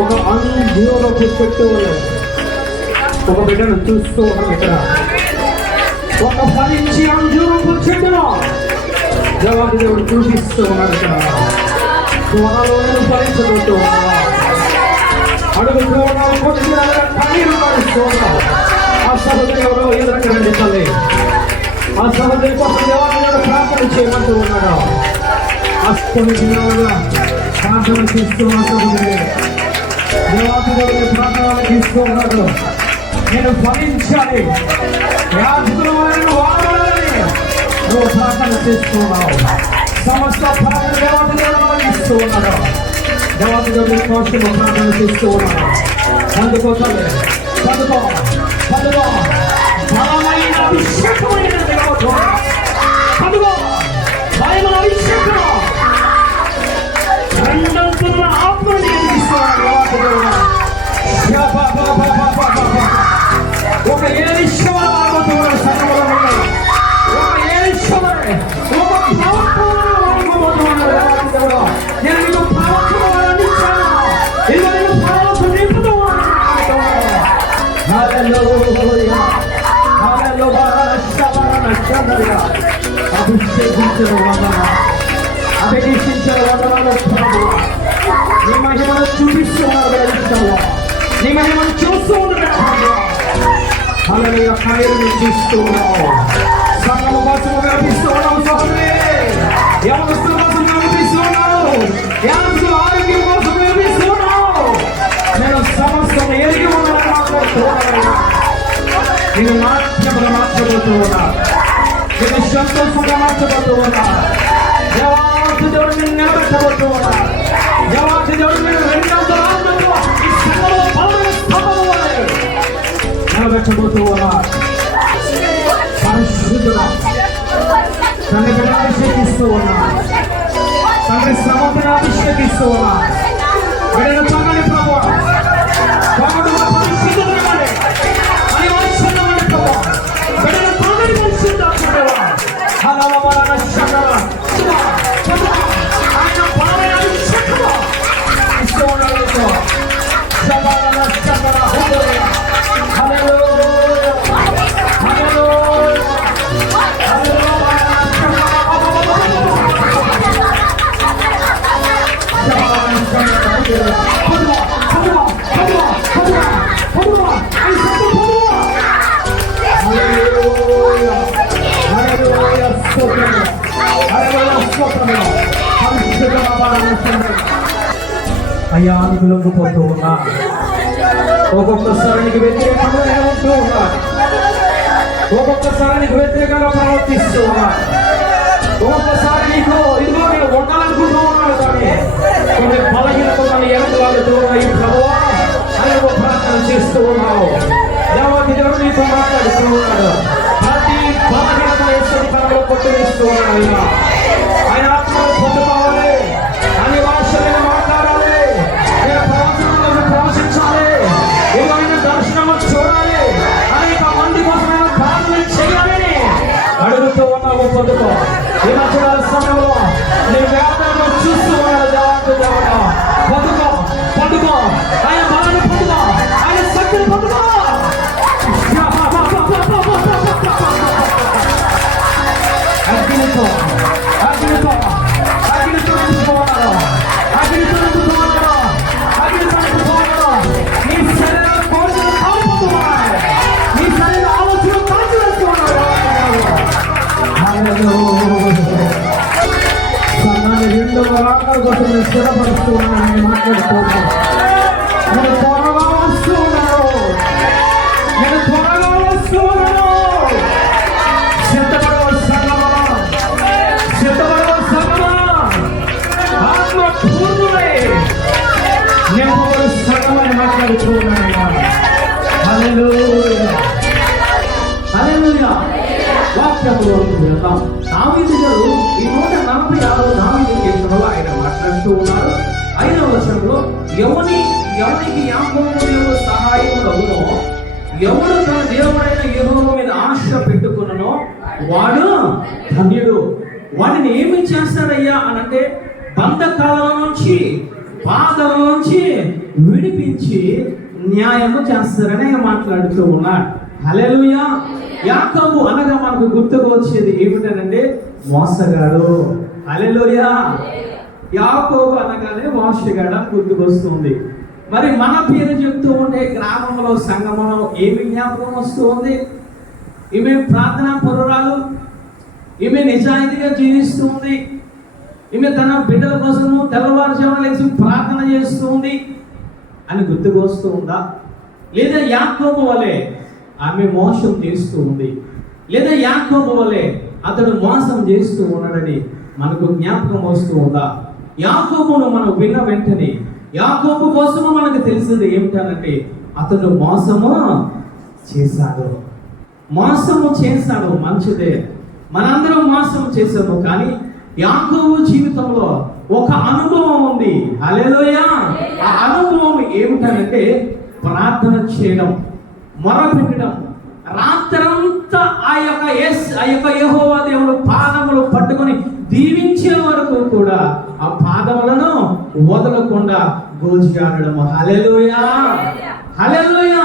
ఒక అంజూరపు చెట్టు ఒక బిడ్డను చూస్తూ ఉన్నాం. ఇక్కడ ఒక ఫలించి అంజూరపు చెట్టును దేవాది దేవుడు చూపిస్తూ ఉన్నాడు. ఇక్కడ త్వరలో ఫలించబోతూ ఉన్నా అడుగుతూ ఉన్నావు, కొద్ది కన్నీరు పడుతూ ఉన్నావు. ఆ సహోదరి ఎవరో ఎదురండి తల్లి, ఆ సహోదరి కోసం దేవాలయంలో ప్రార్థన చేయమంటూ ఉన్నాడు. కొన్ని దినాలుగా ప్రార్థన చేస్తూ ఆ సహోదరి దేవాలయంలో ప్రార్థనలు తీస్తూ ఉన్నాడు. నేను ఫలించాలి, యాజకుల వలన వాడాలని నువ్వు ప్రార్థన చేస్తున్నావు. సమస్త ప్రార్థన దేవాలయంలో ఇస్తూ ఉన్నాడు. దేవాలయంలో కోసం ప్రార్థన చేస్తూ ఉన్నాడు. అందుకోసాలి చదువు చదువు బలమైన అభిషేకమైన దేవత్వం, చదువు బలమైన అభిషేకం రెండంతున్న ఆత్మని అందిస్తున్నాడు. ఒక ఏలిశ్వర వాడబోతున్నాడు సంఘంలో, ఒక ఏలిశ్వర ఒక ప్రవక్తను. నేను నీకు ప్రవక్తను అందించాను, ఇది నేను ప్రవక్త నింపుతూ అభిషేకించిన వందనాలు ప్రభు. నీ మహిమను చూపిస్తూ ఉన్నారు, నీ మహిమను చూస్తూ ఉన్నారు. అలాగే కార్యాలను చూస్తూ ఉన్నావు. సంఘం కోసం వ్యాపిస్తూ ఉన్నావు సహోదరి, యవనస్తుల కోసం వ్యాపిస్తూ ఉన్నావు, యవనస్తుల ఆరోగ్యం కోసం వ్యాపిస్తూ ఉన్నావు. నేను సమస్తం ఎరిగి ఉన్నాను మాట్లాడుతూ ఉన్నాను. నేను నాట్యములు మార్చబోతూ ఉన్నా, నేను సంతోషంగా మార్చబోతూ ఉన్నా. దేవాది దేవుడు నేను నిలబెట్టబోతూ ఉన్నా. దేవాది దేవుడు నేను రెండవ ఆత్మలో ఈ సంఘంలో బలమైన స్థాపన వలె నిలబెట్టబోతూ ఉన్నా. పరిశుద్ధుడా తండ్రి బిడ్డను అభిషేకిస్తూ ఉన్నా, తండ్రి సమర్థన అభిషేకిస్తూ ఉన్నా. బిడ్డను తాగండి ప్రభు, తాగడం పరిశుద్ధుడు అని వాత్సల్యమైన ప్రభు. బిడ్డను తాగని పరిశుద్ధాత్మదేవా. హల్లెలూయా శంకర ఆయన బలమైన అభిషేకము ఇస్తూ ఉన్నాడు. శబరన శంకర హల్లెలూయా హల్లెలూయా హల్లెలూయా హల్లెలూయా. అయ్యా నీకు లొంగిపోతూ ఉన్నా, ఒక్కొక్కసారి నీకు వ్యతిరేకంగా నేను ఉంటూ ఉన్నా, ఒక్కొక్కసారి నీకు వ్యతిరేకంగా ప్రవర్తిస్తూ ఉన్నా, ఒక్కొక్కసారి నీకు ఇదిగో నేను ఉండాలనుకుంటూ ఉన్నాను. కానీ కొన్ని బలహీనతలు నన్ను ఎదుగుతూ ఉన్నాయి ప్రభువా అని నువ్వు ప్రార్థన చేస్తూ ఉన్నావు. దేవాది దేవుడు నీతో మాట్లాడుతూ ఉన్నాడు. ప్రతి బలహీనత వేసుకొని తనలో కొట్టివేస్తూ ఉన్నాడు. అయినా ఆయన ఆత్మను పొందుకోవాలి, అన్ని భాషలను మాట్లాడాలి, నేను ప్రవచనాలను ప్రవచించాలి, ఏదైనా దర్శనము చూడాలి, అనేక మంది కోసమైన ప్రార్థన చేయాలని అడుగుతూ ఉన్నావు. పొందుకో. ఈ మధ్య సమయంలో నీ వ్యాపారం చూస్తూ ఉన్నాడు. దేవాది దేవుడు పొందుకో, పొందుకో, ఆయన బలాన్ని పొందుకో, ఆయన శక్తిని పొందుకో. అగ్నితో అగ్నితో అగ్నితో నింపుకోవాలి, అగ్నితో నింపుకోవాలి, అగ్నితో నింపుకోవాలి. నీ శరీరం కోరికలు కాలిపోతున్నాయి, నీ శరీర ఆలోచన కాల్చివేస్తున్నాడు. సంఘాన్ని రెండవ రాకడ కోసం నేను స్థిరపరుస్తూ ఉన్నాను. మాట్లాడుతున్నాను, నేను త్వరగా వస్తూ ఉన్నాను, నేను త్వరగా వస్తూ ఉన్నాను. సిద్ధపడవ సంగమా, సిద్ధపడవ సంగమా, ఆత్మ పూర్ణులై నేను సంగమని మాట్లాడుతూ ఉన్నాను. హల్లెలూయా హల్లెలూయా. వాక్యంలో వెళ్తాం. దావీదు గారు ఈ 146 దావీదు కీర్తనలో ఆయన మాట్లాడుతూ ఉన్నారు. 5వ వచనంలో ఎవరికి యాకోబు దేవుడు సహాయములగునో, ఎవడు తన దేవుడైన యెహోవా మీద ఆశ పెట్టుకున్ననో వాడు ధన్యుడు. వాడిని ఏమి చేస్తాడయ్యా అనంటే బంధకాల నుంచి బాధల నుంచి విడిపించి న్యాయము చేస్తారని మాట్లాడుతూ ఉన్నాడు. హల్లెలూయా. యాకోబు అనగా మనకు గుర్తుకు వచ్చేది ఏమిటంటే మోసగాడు. హల్లెలూయా. యాకోబు అనగానే మోసగాడు గుర్తుకొస్తుంది. మరి మన పేరు చెప్తూ ఉంటే గ్రామంలో సంఘంలో ఏమి జ్ఞాపకం వస్తూ ఉంది? ఈమె ప్రార్థనా పరురాలు, ఈమె నిజాయితీగా జీవిస్తూ ఉంది, ఈమె తన బిడ్డల కోసము తెల్లవారుజామున లేచి ప్రార్థన చేస్తూ ఉంది అని గుర్తుకు వస్తూ ఉందా? లేదా యాకోబు వలె ఆమె మోసం చేస్తూ ఉంది, లేదా యాకోబు వలె అతడు మోసం చేస్తూ ఉన్నాడని మనకు జ్ఞాపకం వస్తూ ఉందా? యాకోబును మనం విన్న వెంటనే యాకోబు కోసము మనకు తెలిసింది ఏమిటంటే అతడు మోసము చేశాడు. మోసము చేశాడు, మంచిదే, మనందరం మోసం చేశాము. కానీ యాకోబు జీవితంలో ఒక అనుభవం ఉంది. హల్లెలూయా. ఆ అనుభవం ఏమిటంటే ప్రార్థన చేయడం, మొరపెట్టడం. రాత్రంతా ఆ యొక్క యెహోవా దేవుడు పాదములు పట్టుకొని దీవించే వరకు కూడా ఆ పాదములను వదలకుండా గోజాడము. హల్లెలూయా, హల్లెలూయా.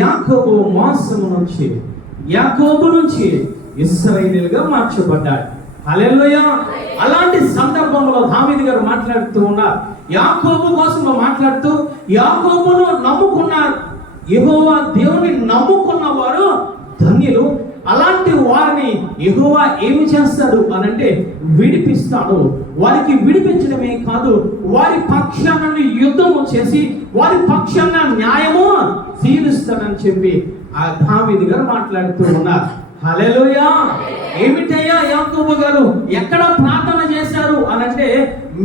యాకోబు మోసము నుంచి, యాకోబు నుంచి ఇశ్రాయేలుగా మార్చబడ్డాడు. హల్లెలూయా. అలాంటి సందర్భంలో దావీదు గారు మాట్లాడుతూ ఉన్నారు, యాకోబు కోసం మాట్లాడుతూ, యాకోబును నమ్ముకున్నారు, యెహోవా దేవుని నమ్ముకున్న వారు ధన్యులు. అలాంటి వారిని యెహోవా ఏమి చేస్తాడు అనంటే విడిపిస్తాడు. వారికి విడిపించడమే కాదు, వారి పక్షాన యుద్ధము చేసి వారి పక్షాన న్యాయము తీరుస్తాడని చెప్పి ఆ దావీదు గారు మాట్లాడుతూ ఉన్నారు. హల్లెలూయా. ఏమిటయ్యా యాకోబు గారు ఎక్కడ ప్రార్థన చేశారు అనంటే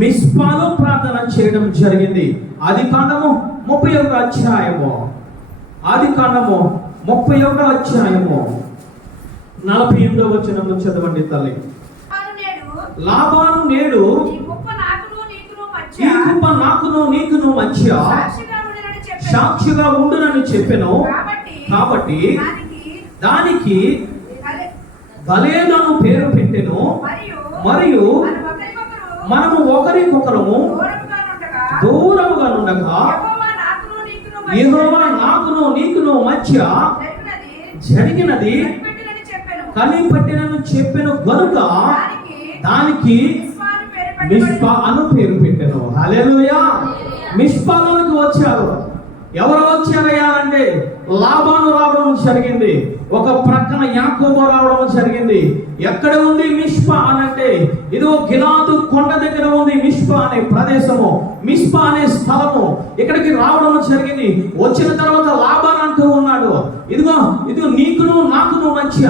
మిస్పాలో ప్రార్థన చేయడం జరిగింది. ఆదికాండము 31వ అధ్యాయము, ఆదికాండము 31వ అధ్యాయము 48వ వచనంలో చదవండి తల్లి. లాబాను నేడు ఈ కుప్ప నాకును నీకును మధ్య సాక్షిగా ఉండునని చెప్పెను. కాబట్టి దానికి గలేదను పేరు పెట్టెను. మరియు మనము ఒకరికొకరము దూరముగా ఉండగా యెహోవా నాకును నీకును మధ్య జరిగినది కనిపెట్టినను చెప్పెను గనుక దానికి మిస్పా అను పేరు పెట్టెను. హల్లెలూయా. మిస్పాలోకి వచ్చారు. ఎవరు వచ్చారయ్యా అంటే లాబాను రావడం జరిగింది, ఒక ప్రక్కన యాకోబు రావడం జరిగింది. ఎక్కడ ఉంది మిస్పా అనంటే ఇదిగో గిలాదు కొండ దగ్గర ఉంది మిస్పా అనే ప్రదేశము, మిస్పా అనే స్థలము. ఇక్కడికి రావడం జరిగింది. వచ్చిన తర్వాత లాబాను అంటూ ఉన్నాడు, ఇదిగో నీకును నాకును మధ్య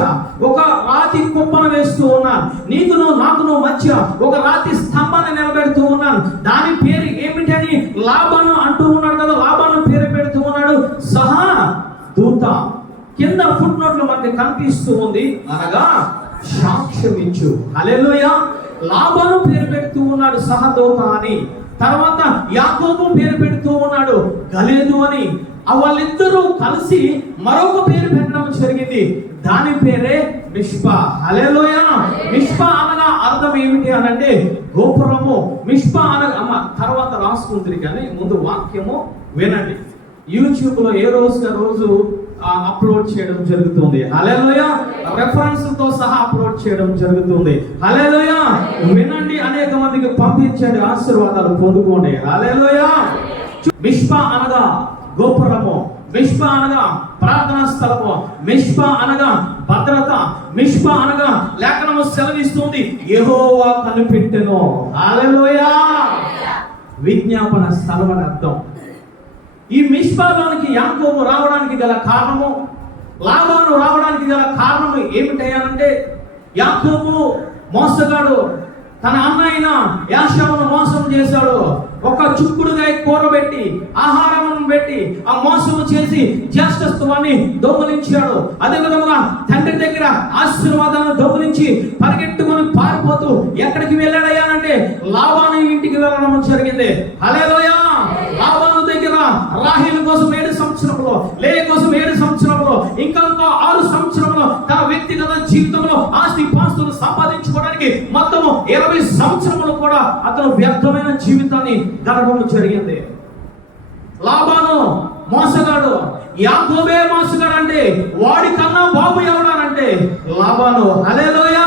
ఒక రాతి కుప్పను వేస్తూ ఉన్నాను, నీకును నాకును మధ్య ఒక రాతి స్తంభాన్ని నిలబెడుతూ ఉన్నాను, దాని పేరు ఏమిటని లాబాను అంటూ ఉన్నాడు కదా. లాబాను పేరు పెడుతూ ఉన్నాడు సహా దూత. కింద ఫుట్ నోట్లు మనకి కనిపిస్తూ ఉంది, అనగా సాక్ష్యం ఇచ్చు. హల్లెలూయా. లాబాను పేరు పెడుతూ ఉన్నాడు సహదూత అని. తర్వాత యాకోబు పేరు పెడుతూ ఉన్నాడు గలేదు అని. వాళ్ళిద్దరూ కలిసి మరొక పేరు పెట్టడం జరిగింది, దాని పేరే మిస్పా. హల్లెలూయా. మిస్పా అనగా అర్థం ఏమిటి అనంటే గోపురము. మిస్పా అనగా తర్వాత రాసుకుంటుంది, కానీ ముందు వాక్యము వినండి. యూట్యూబ్ లో ఏ రోజు అప్లోడ్ చేయడం జరుగుతుంది. హల్లెలూయా. రెఫరెన్స్ తో సహా అప్లోడ్ చేయడం జరుగుతుంది. హల్లెలూయా. వినండి, అనేక మందికి పంపించండి, ఆశీర్వాదాలు పొందుకోండి. హల్లెలూయా. మిస్పా అనగా గోపురము, మిస్పా అనగా ప్రార్థనా స్థలము, మిస్పా అనగా భద్రత, మిస్పా అనగా లేఖనము సెలవిస్తుంది యెహోవా కనిపెట్టెను. హల్లెలూయా. విజ్ఞాపన స్థలం అని అర్థం. ఈ మిస్పాలోనికి యాకోబు రావడానికి గల కారణము, లాబాను రావడానికి గల కారణము ఏమిటంటే యాకోబు మోసగాడు, తన అన్న అయిన యాషావును మోసం చేశాడు. ఒక చుక్కుడుగా కూరబెట్టి ఆహారం పెట్టి ఆ మోసము చేసి జ్యేష్ఠత్వాన్ని దొంగలించాడు. అదే విధంగా తండ్రి దగ్గర ఆశీర్వాదాలను దొంగలించి పరిగెట్టుకుని పారిపోతూ ఎక్కడికి వెళ్ళాడయ్యానంటే లాబాను ఇంటికి వెళ్ళడం జరిగింది. హల్లెలూయా. లాబాను దగ్గర రాహేలు కోసం 7 సంవత్సరంలో, లేయ కోసం 7 సంవత్సరంలో, ఇంకా 6 సంవత్సరంలో తన వ్యక్తిగత జీవితంలో ఆస్తి పాస్తులు సంపాదించుకోవడానికి మొత్తము 20 సంవత్సరములు కూడా అతను వ్యర్థమైన జీవితాన్ని గడపడం జరిగింది. లాబాను మోసగాడు, యాకోబే మోసగాడు అంటే వాడి కన్నా బాబు ఎవడానంటే లాబాను. హల్లెలూయా.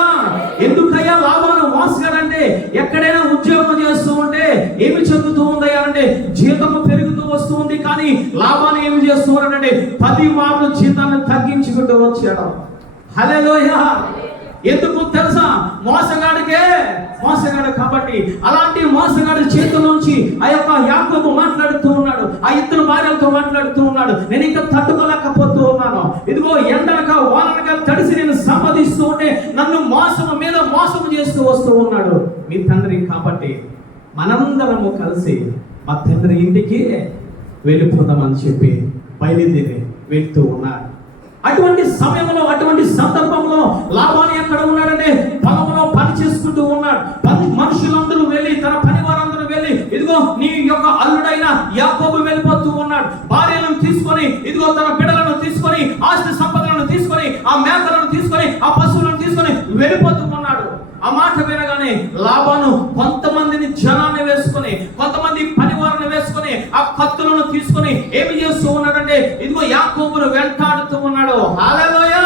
ఎందుకయ్యా లాబాను మోసగాడంటే ఎక్కడైనా ఉద్యోగం చేస్తూ ఉంటే ఏమి జరుగుతూ ఉందయ్యా అంటే జీతము పెరుగుతూ వస్తూ ఉంది, కానీ లాబాను ఏమి చేస్తూ ఉన్నాడంటే 10 మార్లు జీతాన్ని తగ్గించుకుంటూ వచ్చాడు. హల్లెలూయా. ఎందుకు తెలుసా? మోసగాడు కాబట్టి. అలాంటి మోసగాడి చేతుల్లోంచి ఆ యొక్క యాకోబు మాట్లాడుతూ ఉన్నాడు, ఆ ఇద్దరు భార్యలతో మాట్లాడుతూ ఉన్నాడు, నేను ఇంకా తట్టుకోలేకపోతూ ఉన్నాను, ఇదిగో ఎండనక వాననక తడిసి నేను సంపాదిస్తూ ఉంటే నన్ను మోసము మీద మోసము చేస్తూ వస్తూ ఉన్నాడు మీ తండ్రి. కాబట్టి మనందరము కలిసి మా తండ్రి ఇంటికి వెళ్ళిపోదామని చెప్పి బయలుదేరి వెళ్తూ ఉన్నారు. అటువంటి సమయంలో, అటువంటి సందర్భంలో లాబాను ఎక్కడ ఉన్నాడంటే పొలంలో పని చేసుకుంటూ ఉన్నాడు. మనుషులందరూ వెళ్ళి, తన పని వారందరూ వెళ్ళి, ఇదిగో నీ యొక్క అల్లుడైన యాకోబు వెళ్ళిపోతూ ఉన్నాడు. భార్యలను తీసుకొని, ఇదిగో తన బిడ్డలను తీసుకొని, ఆస్తి సంపదలను తీసుకొని, ఆ మేకలను తీసుకొని, ఆ పశువులను తీసుకొని వెళ్ళిపోతూ ఉన్నాడు. ఆ మాట వినగానే లాబాను కొంతమందిని జనాన్ని వేసుకొని, కొంతమంది పనివారిని వేసుకొని, ఆ కత్తులను తీసుకొని ఏమి చేస్తూ ఉన్నాడంటే ఇదిగో యాకోబును వెంటాడుతూ ఉన్నాడు. హల్లెలూయా.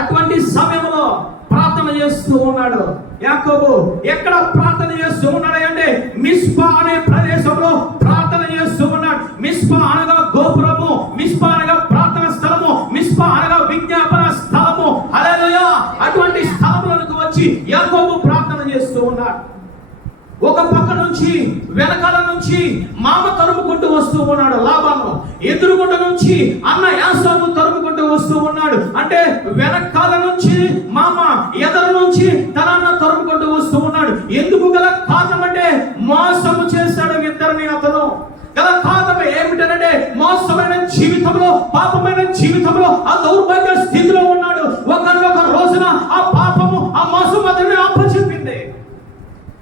అటువంటి సమయంలో ప్రార్థన చేస్తూ ఉన్నాడు యాకోబు. ఎక్కడ ప్రార్థన చేస్తూ ఉన్నాడు అంటే మిస్పా అనే ప్రదేశంలో ప్రార్థన చేస్తూ ఉన్నాడు. మిస్పా అనగా గోపురము, మిస్పా అనగా ప్రార్థన స్థలము, మిస్పా అనగా విజ్ఞాపన స్థలము. హల్లెలూయా. అటువంటి స్థలములకు వచ్చి యాకోబు ప్రార్థన చేస్తూ ఉన్నాడు. ఒక పక్క నుంచి, వెనకాల నుంచి మామ తరుముకుంటూ వస్తూ ఉన్నాడు లాబాను, ఎదురుగుంట నుంచి అన్న యాకోబు తరుముకుంటూ వస్తూ ఉన్నాడు. అంటే వెనకాల నుంచి మామ, ఎదురు నుంచి తన అన్న తరుముకుంటూ వస్తూ ఉన్నాడు. ఎందుకు గల కారణం అంటే మోసము చేశాడు ఇద్దరిని అతను. గల కారణం ఏమిటంటే మోసమైన జీవితంలో, పాపమైన జీవితంలో, ఆ దౌర్భాగ్య స్థితిలో ఉన్నాడు. ఒకనొక రోజున ఆ పాపము, ఆ మోసం అతన్ని అప్పచెప్పింది.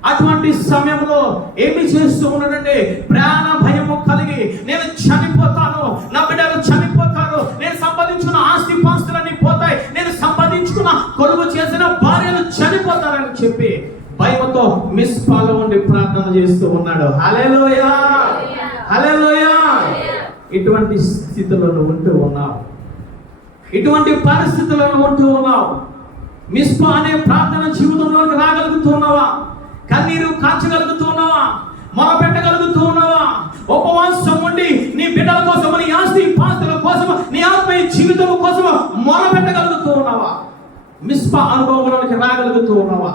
అటువంటి సమయంలో ఏమి చేస్తూ ఉన్నాడంటే ప్రాణ భయము కలిగి, నేను చనిపోతాను, నా బిడ్డలు చనిపోతారు, నేను సంపాదించుకున్న ఆస్తి పాస్తులన్నీ పోతాయి, నేను సంపాదించుకున్న కొలువు చేసిన భార్యలు చనిపోతారని చెప్పి భయంతో మిస్పాలో ఉండి ప్రార్థన చేస్తూ ఉన్నాడు. హల్లెలూయా. హల్లెలూయా. ఇటువంటి స్థితిలో ఉంటూ ఉన్నావు, ఇటువంటి పరిస్థితుల్లో ఉంటూ ఉన్నావు. మిస్పా అనే ప్రార్థన జీవితంలోకి రాగలుగుతున్నావా? కన్నీరు కాచగలుగుతున్నావా? మొరపెట్టగలుగుతూ ఉన్నావా? ఉపవాసం ఉండి నీ బిడ్డల కోసం, నీ ఆస్తి పాస్తుల కోసం, నీ ఆత్మీయ జీవితం కోసం మొరపెట్టగలుగుతూ ఉన్నావా? మిస్పా అనుభవంలోకి రాగలుగుతూ ఉన్నావా?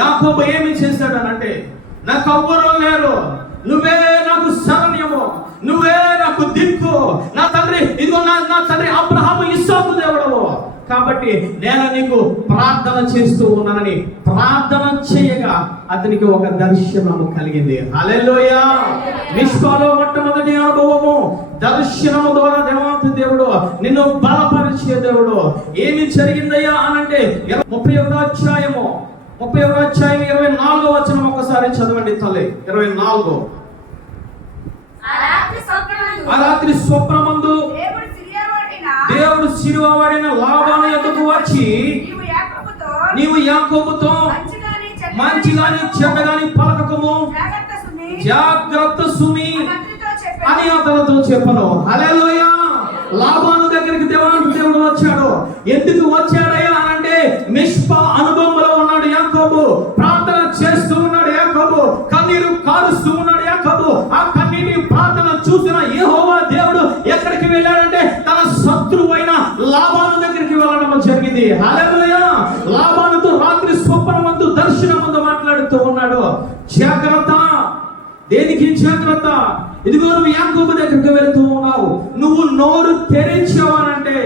యాకోబు ఏమి చేశాడనంటే నాకు ఎవ్వరూ లేరు, నువ్వే నాకు శరణ్యము, నువ్వే నాకు దిక్కు, నా తండ్రి, ఇదిగో నా తండ్రి అబ్రహాము, ఇస్సాకు దేవుడవు, కాబట్టి నేను నీకు ప్రార్థన చేస్తూ ఉన్నానని ప్రార్థన చేయగా అతనికి ఒక దర్శనము కలిగింది. హల్లెలూయా. మిస్పాలో మొట్టమొదటి అనుభవము దర్శనము ద్వారా దేవాంత దేవుడు నిన్ను బలపరిచే దేవుడు. ఏమి జరిగిందయ్యా అనంటే 31వ అధ్యాయము 24వ వచనం ఒకసారి చదవండి తల్లి. 24. ఆ రాత్రి స్వప్నమందు దేవుడు సిలువబడిన లాబాను యొద్దకు వచ్చి నీవు యాకోబుతో మంచి గాని చెడ్డ గాని పలకకము, జాగ్రత్త సుమి అని అతనితో చెప్పను. హల్లెలూయా. లాబాను దగ్గరికి దేవుడు వచ్చాడు. ఎందుకు వచ్చాడయ్యా అంటే మిస్పా అనుభవంలో ఉన్నాడు యాకోబు, ప్రార్థన చేస్తూ ఉన్నాడు యాకోబు, కన్నీరు కారుస్తూ ఉన్నాడు యాకోబు. ఆ కన్నీటి ప్రార్థన చూసిన యెహోవా దేవుడు ఎక్కడికి వెళ్ళాడంటే తన శత్రువైన లాబాను దగ్గరికి వెళ్ళడం జరిగింది. హల్లెలూయా. లాబానుతో రాత్రి స్వప్నమందు దర్శనమందు మాట్లాడుతూ ఉన్నాడు. జాగ్రత్త. దేనికి జాగ్రత్త? ఇదిగో నువ్వు యాకోబు దగ్గరికి వెళ్తూ ఉన్నావు, నువ్వు నోరు తెరిచావనంటే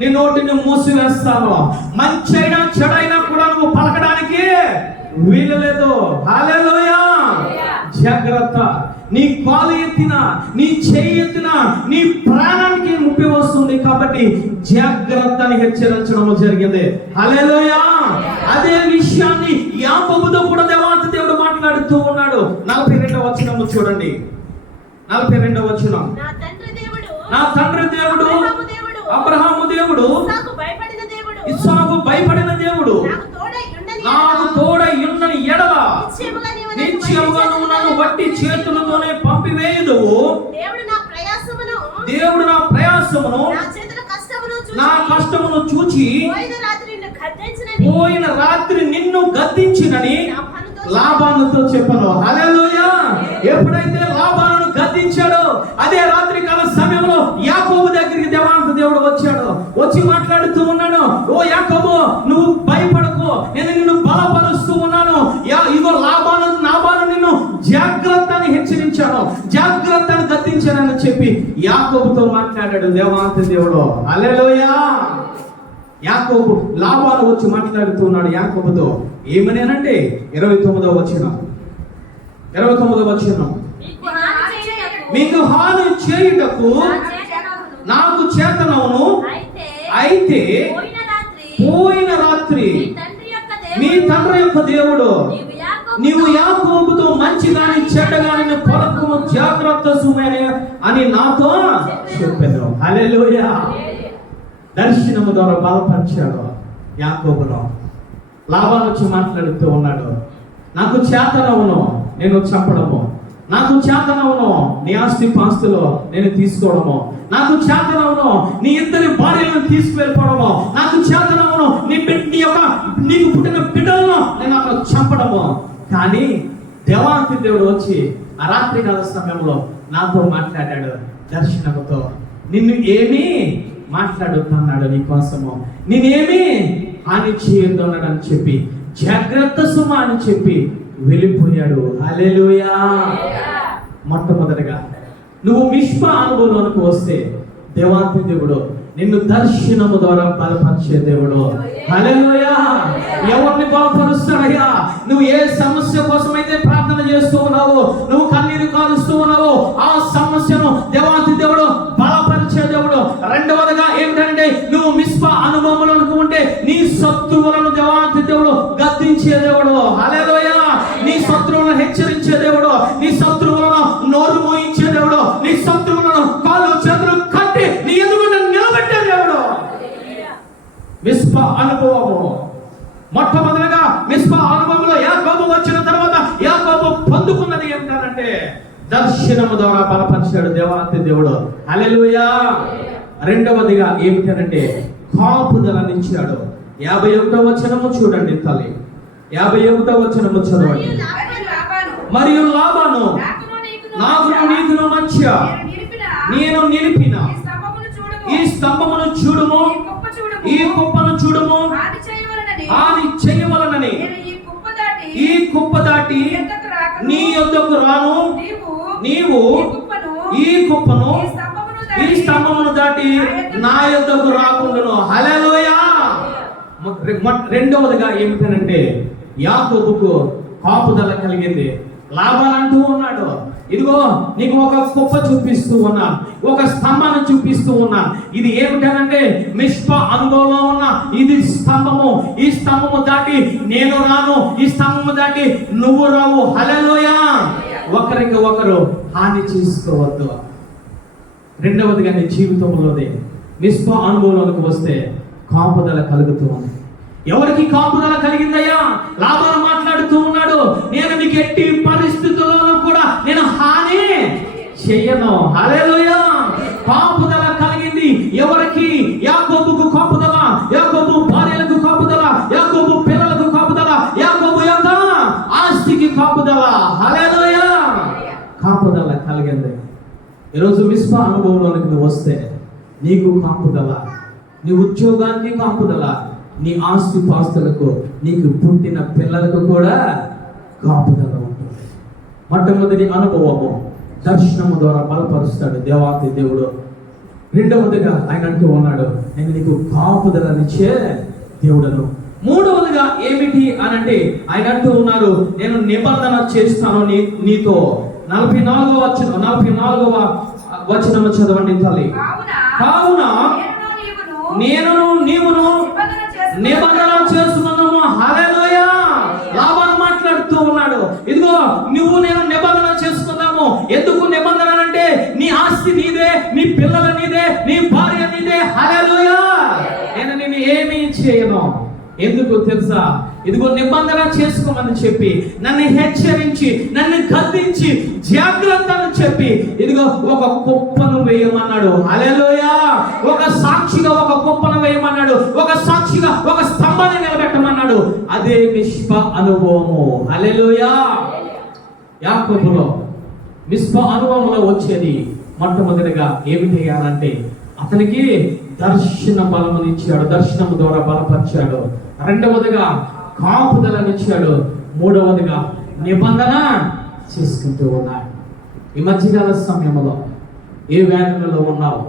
నీ నోటిని మూసివేస్తాను, మంచైనా చెడైనా కూడా నువ్వు పలకడానికి వీలలేదు. హల్లెలూయా. జాగ్రత్త. నీ కాలు ఎత్తినా, నీ చేయి ఎత్తినా నీ ప్రాణానికి ముప్పి వస్తుంది, కాబట్టి జాగ్రత్త అని హెచ్చరించడం జరిగింది. హల్లెలూయా. అదే విషయాన్ని యాకోబుతో కూడా దేవాంత దేవుడు మాట్లాడుతూ ఉన్నాడు. 42వ వచనం చూడండి. 42వ వచనం. నా తండ్రి దేవుడు, నా తండ్రి దేవుడు అబ్రహాము దేవుడు, అబ్రహాము దేవుడు, ఇస్సాకు భయపడిన దేవుడు, ఇస్సాకు భయపడిన దేవుడు, నాకు తోడై నాకు తోడై ఉన్నని ఉండని ఎడల నిశ్చయముగా నిత్యముగా నీవు నన్ను నువ్వు నన్ను వట్టి చేతులతోనే పంపివేయుదువు. దేవుడు నా ప్రయాసమును, దేవుడు నా ప్రయాసమును, నా చేతుల కష్టమును చూచి, నా కష్టమును చూచి పోయిన రాత్రి నిన్ను గద్దించినని పోయిన రాత్రి నిన్ను గద్దించినని లాబానుతో చెప్పను. హల్లెలూయా. ఎప్పుడైతే లాబాను గద్దించాడో అదే రాత్రి కాల సమయంలో యాకోబు దగ్గరికి దేవాంత దేవుడు వచ్చాడు. వచ్చి మాట్లాడుతూ ఉన్నాడు, ఓ యాకోబు, నువ్వు భయపడకు, నేను నిన్ను బలపరుస్తూ ఉన్నాను. ఇగో నాబాను నిన్ను జాగ్రత్త అని హెచ్చరించాను, జాగ్రత్త అని గద్దించానని చెప్పి యాకోబుతో మాట్లాడాడు దేవాంత దేవుడు. హల్లెలూయా. యాకోబు లాబాను వచ్చి మాట్లాడుతున్నాడు యాకోబుతో. ఏమనేనంటే 29వ వచనం, 29వ వచనం. మీకు హాని చేయుటకు నాకు చేతనవును, అయితే పోయిన రాత్రి మీ తండ్రి యొక్క దేవుడు నీవు యాకోబుతో మంచి గాని చెడ్డ గాని పలుకును జాగ్రత్త సుమేనే అని నాతో చెప్పాను. హల్లెలూయా. దర్శనము ద్వారా బలపరిచాడు యాకోబును. లాబాను వచ్చి మాట్లాడుతూ ఉన్నాడు, నాకు చేతనవును నేను చంపడము, నాకు చేతనవును నీ ఆస్తి పాస్తులో నేను తీసుకోవడము, నాకు చేతనవును నీ ఇద్దరి భార్యలను తీసుకువెళ్ళిపోవడము, నాకు చేతనవును నీకు పుట్టిన బిడ్డలను నేను అక్కడ చంపడము. కానీ దేవాంతి దేవుడు వచ్చి ఆ రాత్రి కాల సమయంలో నాతో మాట్లాడాడు దర్శనముతో. నిన్ను ఏమీ మాట్లాడుతున్నాడు, నీ కోసము నేనేమి హాని చేయొద్దు అన్నాడని చెప్పి జాగ్రత్త సుమ అని చెప్పి వెళ్ళిపోయాడు. హల్లెలూయా. మొట్టమొదటిగా నువ్వు మిష్పా అనుభవంలోనికి వస్తే దేవాంతి దేవుడు నిన్ను దర్శనము ద్వారా బలపరిచే దేవుడు. హల్లెలూయా. ఎవరిని బలపరుస్తాడయ్యా? నువ్వు ఏ సమస్య కోసమైతే ప్రార్థన చేస్తూ ఉన్నావో, నువ్వు కన్నీరు కారుస్తూ ఉన్నావో, ఆ సమస్యను దేవాంతి దేవుడు బలపరిచే దేవుడు. రెండవదిగా ఏంటంటే నువ్వు మిస్పా అనుభవంలోనికి ఉంటే నీ శత్రువులను దేవాంతి దేవుడు గద్దించే దేవుడు. హల్లెలూయా. నీ శత్రువులను హెచ్చరించే దేవుడు, నీ శత్రువులను నోరు మోయించే దేవుడు, నీ శత్రువులను కాళ్ళు చేతులు కట్టి నీ ఎదుగుట నిలబెట్టే దేవుడు. మిస్పా అనుభవము. మొట్టమొదటిగా మిస్పా అనుభవంలో యాకోబు వచ్చిన తర్వాత యాకోబు పొందుకున్నది ఏమిటంటే దర్శనము ద్వారా బలపరిచాడు దేవాంతి దేవుడు. హల్లెలూయా. రెండవదిగా ఏమిటంటే కాపుదలనిచ్చాడు. 51వ వచనము చూడండి తల్లి, 51వ వచనము చదవండి. మరియు లాబాను నాకును నీకును మధ్య నేను నిలిపిన ఈ స్తంభమును చూడుము, ఈ కుప్పను చూడుము, హాని చేయవలనని ఈ కుప్ప దాటి నీ యొద్దకు రాను, నీవు ఈ కుప్పను ఈ స్తంభమును దాటి నా యొద్దకు రాకుండాను. హల్లెలూయా. రెండవదిగా ఏమిటంటే యాకోబుకు కాపుదల కలిగింది. లాబాను అంటూ ఉన్నాడు, ఇదిగో నీకు ఒక కుప్ప చూపిస్తూ ఉన్నా, ఒక స్తంభాన్ని చూపిస్తూ ఉన్నా. ఇది ఏమిటనంటే మిష్పా అనుభవంలో ఉన్న ఇది స్తంభము. ఈ స్తంభము దాటి నేను రాను, ఈ స్తంభము దాటి నువ్వు రావు. హల్లెలూయా. ఒకరికి ఒకరు హాని చేసుకోవద్దు. రెండవదిగా నీ జీవితంలోనే మిష్పా అనుభవంలోకి వస్తే కాపుదల కలుగుతూ ఉంది. ఎవరికి కాపుదల కలిగిందయ్యా? లాబాను మాట్లాడుతూ ఉన్నాడు, నేను మీకు ఎట్టి పరిస్థితుల్లో కూడా నేను హాని చెయ్యను. హల్లెలూయా. కాపుదల కలిగింది ఎవరికి? యాకోబుకు కాపుదల, యాకోబు భార్యలకు కాపుదల, యాకోబు పిల్లలకు కాపుదల, యాకోబు యొక్క ఆస్తికి కాపుదల. హల్లెలూయా. కాపుదల కలిగింది. ఈరోజు మిస్పా అనుభవంలోనికి నువ్వు వస్తే నీకు కాపుదల, నీ ఉద్యోగానికి కాపుదల, నీ ఆస్తి పాస్తులకు, నీకు పుట్టిన పిల్లలకు కూడా కాపుదల ఉంటుంది. మొట్టమొదటి అనుభవము దర్శనము ద్వారా బలపరుస్తాడు దేవాంతి దేవుడు. రెండవదిగా ఆయన అంటూ ఉన్నాడు, నేను నీకు కాపుదలనిచ్చే దేవుడను. మూడవదిగా ఏమిటి అనంటే ఆయన అంటూ ఉన్నారు, నేను నిబంధన చేస్తాను నీతో. 44వ వచనము చదవండి తల్లి. కావున నేను నీవును నిబంధన చేసుకున్నాము. హల్లెలూయా. లాబాను మాట్లాడుతూ ఉన్నాడు, ఇదిగో నువ్వు నేను నిబంధన చేసుకుందాము. ఎందుకు నిబంధన అంటే ఎందుకు తెలుసా? ఇదిగో నిబంధన చేసుకోమని చెప్పి, నన్ను హెచ్చరించి, నన్ను గద్దించి, జాగ్రత్త అని చెప్పి, ఇదిగో ఒక కుప్పను వేయమన్నాడు. హల్లెలూయా! ఒక సాక్షిగా ఒక కుప్పను వేయమన్నాడు. ఒక సాక్షిగా ఒక స్తంభాన్ని నిలబెట్టమన్నాడు. అదే మిస్పా అనుభవము. హల్లెలూయా! యాకోబులో మిస్పా అనుభవంలో వచ్చేది మొట్టమొదటిగా ఏమిటయ్యానంటే, అతనికి దర్శన బలమునిచ్చాడు. దర్శనం ద్వారా బలపరిచాడు. రెండవదిగా కాపుదలనిచ్చాడు. మూడవదిగా నిబంధన చేసుకుంటూ ఉన్నాడు. ఈ మధ్యకాల సమయంలో ఏ వేదనలో ఉన్నావు?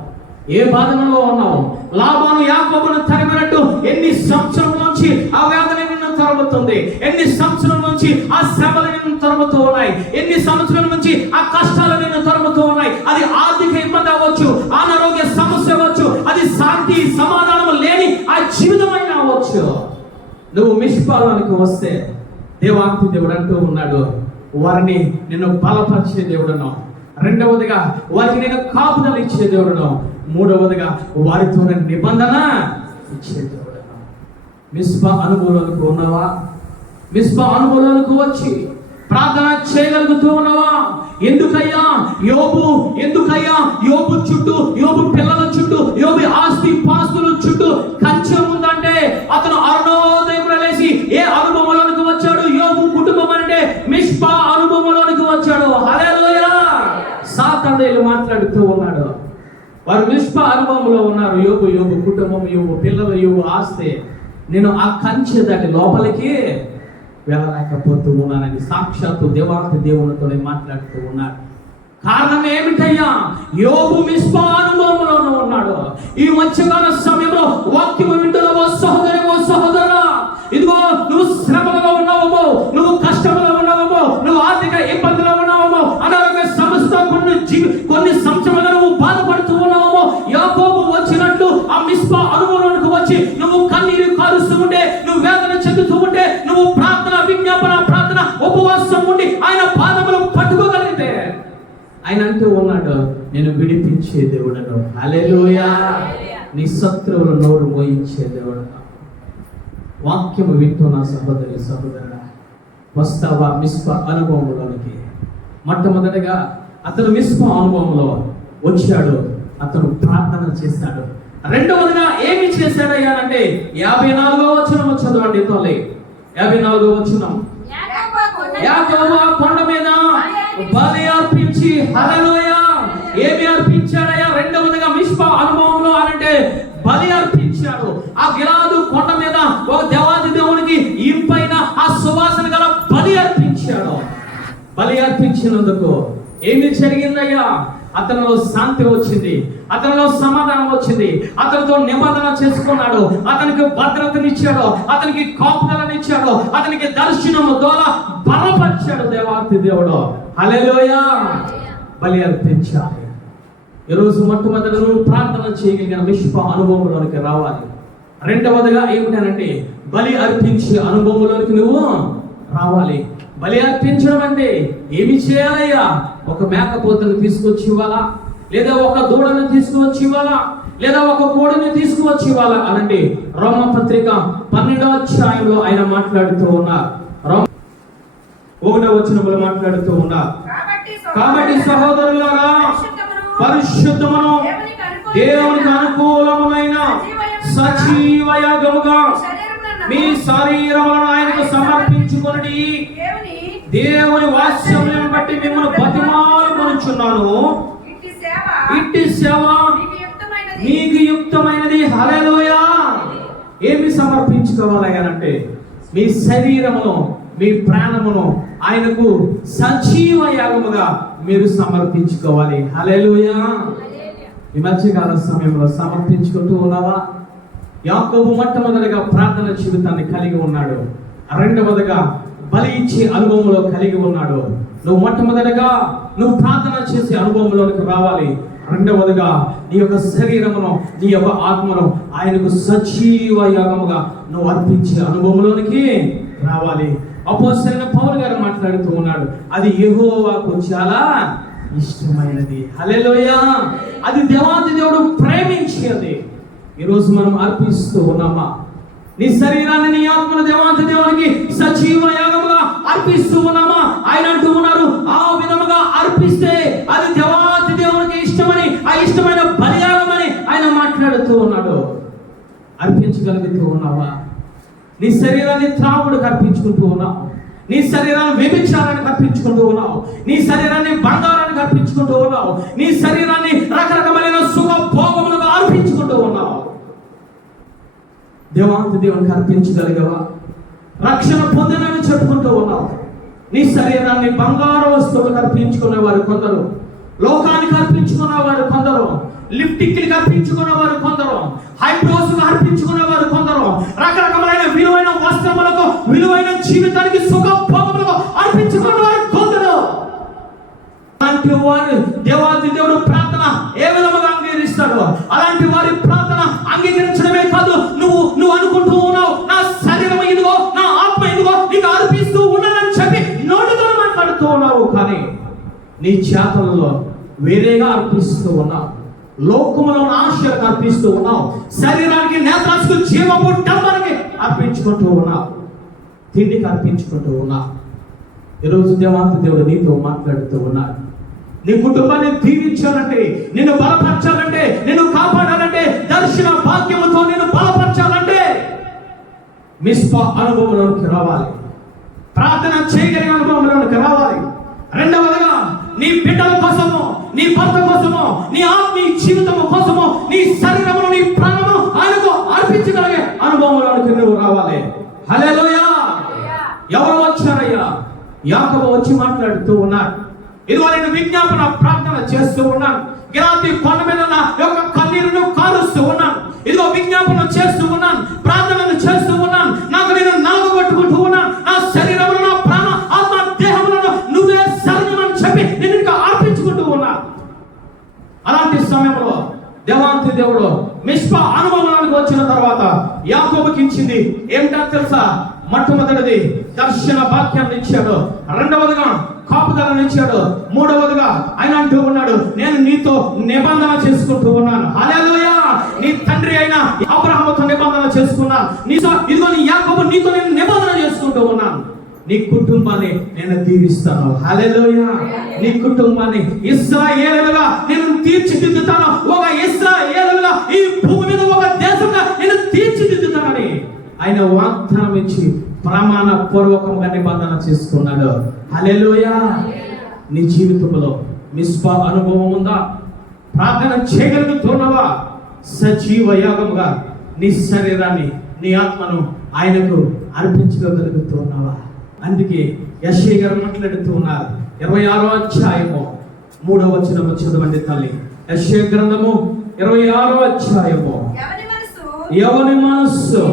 ఏ బాధనలో ఉన్నావు? లాబాను యాకోబును తరిమినట్టు ఎన్ని సంవత్సరం నుంచి ఆ వేదన నిన్ను తరుముతుంది. ఎన్ని సంవత్సరం నుంచి ఆ శ్రమలు నిన్ను తరుముతూ ఉన్నాయి. ఎన్ని సంవత్సరాల నుంచి ఆ కష్టాలు నిన్ను తరుముతూ ఉన్నాయి. అది ఆర్థిక ఇబ్బంది అవ్వచ్చు, అనారోగ్య సమస్య అవ్వచ్చు, అది శాంతి సమాధానం లేని ఆ జీవితమైన అవ్వచ్చు. నువ్వు మిష్పాలోనికి వస్తే దేవాతి దేవుడు అంటూ ఉన్నాడు, వారిని నిన్ను బలపరిచే దేవుడును, రెండవదిగా వారికి నేను కాపుదల ఇచ్చే దేవుడును, మూడవదిగా వారితో నిబంధన ఇచ్చే దేవుడును. మిస్పా అనుభవంలోకి ఉన్నావా? మిస్పా అనుభవంలోకి వచ్చి ప్రార్థన చేయగలుగుతూ ఉన్నావా? ఎందుకయ్యా యోబు చుట్టూ, యోబు పిల్లల చుట్టూ, యోబు ఆస్తి పాస్తుల చుట్టూ కంచె ఉందంటే అతను అరుణోదయంలో లేచి ఏ అనుభవంలోనికి వచ్చాడు? యోబు కుటుంబం అంటే మిస్పా అనుభవంలోనికి వచ్చాడు. హల్లెలూయా! సాతానుడు మాట్లాడుతూ ఉన్నాడు. వారు మిస్పా అనుభవంలో ఉన్నారు. యోబు కుటుంబం, యోబు పిల్లలు, యోబు ఆస్తి. నేను ఆ కంచె దాటి లోపలికి వెళ్ళలేకపోతూ ఉన్నానని సాక్షాత్తు దేవాతి దేవునితోనే మాట్లాడుతూ ఉన్నాడు. కారణం ఏమిటయ్యా? యోబు మిస్పా అనుభవంలోనే ఉన్నాడు. ఈ మధ్యకాల సమయంలో వాక్యము వింటున్న ఓ సహోదరా, ఇదిగో నువ్వు శ్రమలో ఉన్నావేమో, నువ్వు కష్టంలో ఉన్నావేమో, నువ్వు ఆర్థిక ఇబ్బందులో ఉన్నావేమో, అనారోగ్య సమస్య కొన్ని సంవత్సరాలుగా నువ్వు బాధపడుతూ ఉన్నావేమో. యాకోబు వచ్చినట్లు ఆ మిస్పా అనుభవంలోకి వచ్చి నువ్వు కన్నీరు కారుస్తూ ఉంటే, నువ్వు వేదన చెందుతూ ఉంటే, నువ్వు ప్రార్థన, విజ్ఞాపన, ప్రార్థన, ఉపవాసం ఉండి ఆయన పాదములు పట్టుకోగలిగితే ఆయన అంటూ ఉన్నాడు, నేను విడిపించే దేవుడను. హల్లెలూయా! నీ శత్రువుల నోరు మోయించే దేవుడను. వాక్యము వింటున్న సహోదరుడా, వస్తావా మిస్పా అనుభవంలోనికి? మొట్టమొదటిగా అతను మిస్పా అనుభవంలో వచ్చాడు. అతను ప్రార్థన చేశాడు. రెండవదిగా ఏమి చేశాడయ్యా అంటే 54వ వచనం చదవండి. 54వ వచనం. యాకోబు ఆ కొండ మీద బలి అర్పించి, హల్లెలూయా, ఏమి అర్పించాడయ్యా? రెండవదిగా మిస్పా అనుభవంలో అంటే బలి అర్పించాడు. ఆ గిలాదు కొండ మీద ఒక దేవాది దేవునికి ఇంపైన ఆ సువాసన గల బలి అర్పించాడు. బలి అర్పించినందుకు ఏమి జరిగిందయ్యా? అతనిలో శాంతి వచ్చింది, అతనిలో సమాధానం వచ్చింది, అతనితో నిబంధన చేసుకున్నాడు, అతనికి భద్రతనిచ్చాడు, అతనికి కాపుదలనిచ్చాడు, అతనికి దర్శనము ద్వారా బలపరిచాడు దేవాతి దేవుడు. హల్లెలూయా! బలి అర్పించాలి. ఈరోజు మొట్టమొదటి నువ్వు ప్రార్థన చేయగలిగిన మిస్పా అనుభవంలోనికి రావాలి. రెండవదిగా ఏమిటనంటే బలి అర్పించే అనుభవంలోనికి నువ్వు రావాలి. బలి అర్పించడం అంటే ఏమి చేయాలయ్యా? ఒక మేకపోతును తీసుకొచ్చి ఇవ్వాలా, లేదా ఒక దూడను తీసుకువచ్చి ఇవ్వాలా, లేదా ఒక కోడిని తీసుకువచ్చి ఇవ్వాలా అనండి. రోమపత్రిక 12వ అధ్యాయంలో ఆయన మాట్లాడుతూ ఉన్నారు. 1వ వచనంలో మాట్లాడుతూ ఉన్నారు. కాబట్టి సహోదరులారా, పరిశుద్ధమును దేవునికి అనుకూలమైన సజీవ యాగముగా మీ శరీరములను ఆయనకు సమర్పించుకొనుడి. దేవుని వాత్సల్యమును బట్టి మిమ్మల్ని బతిమాలుకొనుచున్నాను. ఇట్టి సేవ మీకు యుక్తమైనది. హల్లెలూయా! ఏమి సమర్పించుకోవాలంటే మీ శరీరమును, మీ ప్రాణమును ఆయనకు సజీవ యాగముగా మీరు సమర్పించుకోవాలి. హల్లెలూయా! ఈ మధ్యకాల సమయంలో సమర్పించుకుంటూ ఉన్నావా? యాకోబు మొట్టమొదటిగా ప్రార్థన జీవితాన్ని కలిగి ఉన్నాడు. రెండవదిగా బలి ఇచ్చే అనుభవంలో కలిగి ఉన్నాడు. నువ్వు మొట్టమొదటిగా నువ్వు ప్రార్థన చేసే అనుభవంలోనికి రావాలి. రెండవదిగా నీ యొక్క శరీరమును, నీ యొక్క ఆత్మను ఆయనకు సజీవ యాగముగా నువ్వు అర్పించే అనుభవంలోనికి రావాలి. అపోస్తలుడైన పౌలు గారు మాట్లాడుతూ ఉన్నాడు, అది యెహోవాకు చాలా ఇష్టమైనది. హల్లెలూయా! అది దేవాది దేవుడు ప్రేమించేది. ఈరోజు మనం అర్పిస్తూ ఉన్నామా? నీ శరీరాన్ని నీ ఆత్మను దేవాంత దేవునికి సజీవ యాగముగా అర్పిస్తూ ఉన్నామా? ఆయన అంటూ ఉన్నారు, ఆ విధముగా అర్పిస్తే అది దేవాంత దేవునికి ఇష్టమని, ఆ ఇష్టమైన బలియాగమని ఆయన మాట్లాడుతూ ఉన్నాడు. అర్పించగలుగుతూ ఉన్నావా? నీ శరీరాన్ని త్రాగుడుకు అర్పించుకుంటూ ఉన్నావు, నీ శరీరాన్ని వ్యభిచారానికి అర్పించుకుంటూ ఉన్నావు, నీ శరీరాన్ని బంగారానికి అర్పించుకుంటూ ఉన్నావు, నీ శరీరాన్ని రకరకమైన సుఖ భోగములకు అర్పించుకుంటూ ఉన్నావు. దేవాంత దేవునికి అర్పించగలిగవా? రక్షణ పొందినని చెప్పుకుంటూ ఉన్నావు. నీ శరీరాన్ని బంగారు వస్తువులకు అర్పించుకునే వారు కొందరు, లోకానికి అర్పించుకున్న వారు కొందరు, లిప్టిక్కి అర్పించుకున్న వారు కొందరు, హైబ్రోస్ అర్పించుకున్న వారు కొందరు, రకరకమైన విలువైన వస్త్రములకు, విలువైన జీవితానికి, సుఖ భోగములకు అర్పించుకున్న వారు కొందరు. అలాంటి వారు దేవాది దేవుడు ప్రార్థన ఏ విధముగా అంగీకరిస్తాడు? అలాంటి వారి ప్రార్థన అంగీకరించడమే కాదు, నువ్వు అనుకుంటూ ఉన్నావు, నా శరీరం ఇదిగో, నా ఆత్మ ఇదిగో నీకు అర్పిస్తూ ఉన్నానని చెప్పి నోటితో మాట్లాడుతూ ఉన్నావు, కానీ నీ చేతలలో వేరేగా అర్పిస్తూ ఉన్నావు. లోకములో ఆశలకు అర్పిస్తూ ఉన్నావు, శరీరానికి, నేత్రాలకు, జీవపు డమ్మానికి అర్పించుకుంటూ ఉన్నావు, తిండికి అర్పించుకుంటూ ఉన్నావు. ఈరోజు దేవాంత దేవుడు నీతో మాట్లాడుతూ ఉన్నాడు. నీ కుటుంబాన్ని దీవించాలంటే, నిన్ను బలపరచాలంటే, నిన్ను కాపాడాలంటే, దర్శన భాగ్యముతో నిన్ను బలపరచాలంటే మిస్పా అనుభవంలోకి రావాలి, ప్రార్థన చేయగలిగిన అనుభవంలోకి రావాలి. రెండవదిగా నీ బిడ్డల కోసము, నీ భర్త కోసము, నీ ఆత్మీయ జీవితము కోసము, నీ శరీరమును, నీ ప్రాణమును ఆయనకు అర్పించగలిగే అనుభవంలోకి నువ్వు రావాలి. హల్లెలూయా! ఎవరు వచ్చారయ్యా? యాకోబు వచ్చి మాట్లాడుతూ ఉన్నాడు, ఇదిగో నేను విజ్ఞాపన ప్రార్థన చేస్తూ ఉన్నాను, గిలాతీ కొండ మీద నా యొక్క కన్నీరును కారుస్తూ ఉన్నాను, ఇదిగో విజ్ఞాపన చేస్తూ ఉన్నాను, ప్రార్థనలు చేస్తూ ఉన్నాను, నాకు నేను నలగొట్టుకుంటూ ఉన్నాను, నా శరీరమును, నా ప్రాణ, ఆత్మ, దేహములను నువ్వే శరణమని చెప్పి నేను ఇంకా అర్పించుకుంటూ ఉన్నాను. అలాంటి సమయంలో దేవాంతి దేవుడు మిస్పా అనుభవానికి వచ్చిన తర్వాత యాకోబుకి ఇచ్చింది ఏమిటో తెలుసా? మొట్టమొదటిది దర్శన వాక్యాన్ని ఇచ్చాడు, రెండవదిగా కాపుదలను ఇచ్చాడు, మూడవదిగా ఆయన అంటూ ఉన్నాడు, నేను నీతో నిబంధన చేసుకుంటూ ఉన్నాను. హల్లెలూయా! నీ తండ్రి అయిన అబ్రహాముతో నిబంధన చేసుకున్నాను, ఇదిగో నీ యాకోబు నీతో నేను నిబంధన చేసుకుంటూ ఉన్నాను, నీ కుటుంబాన్ని నేను దీవిస్తాను. హల్లెలూయా! నీ కుటుంబాన్ని ఇశ్రాయేలుగా నేను తీర్చిదిద్దుతాను, ఒక ఇశ్రాయేలుగా ఈ భూమి మీద ఒక దేశంగా నేను తీర్చిదిద్దుతానని ఆయన వాగ్దానం ఇచ్చి ప్రమాణ పూర్వకంగా నిబంధన చేసుకున్నాడు. హల్లెలూయా! నీ జీవితంలో మిస్పా అనుభవం ఉందా? ప్రార్థన చేయగలుగుతున్నావా? సజీవ యాగముగా నీ శరీరాన్ని, నీ ఆత్మను ఆయనకు అర్పించగలుగుతున్నావా? అందుకే యెషయా గారు మాట్లాడుతూ ఉన్నారు, 26వ అధ్యాయము 3వ వచనము చదవండి తల్లి. యెషయా గ్రంథము 26వ అధ్యాయము. ఎవని మనస్సు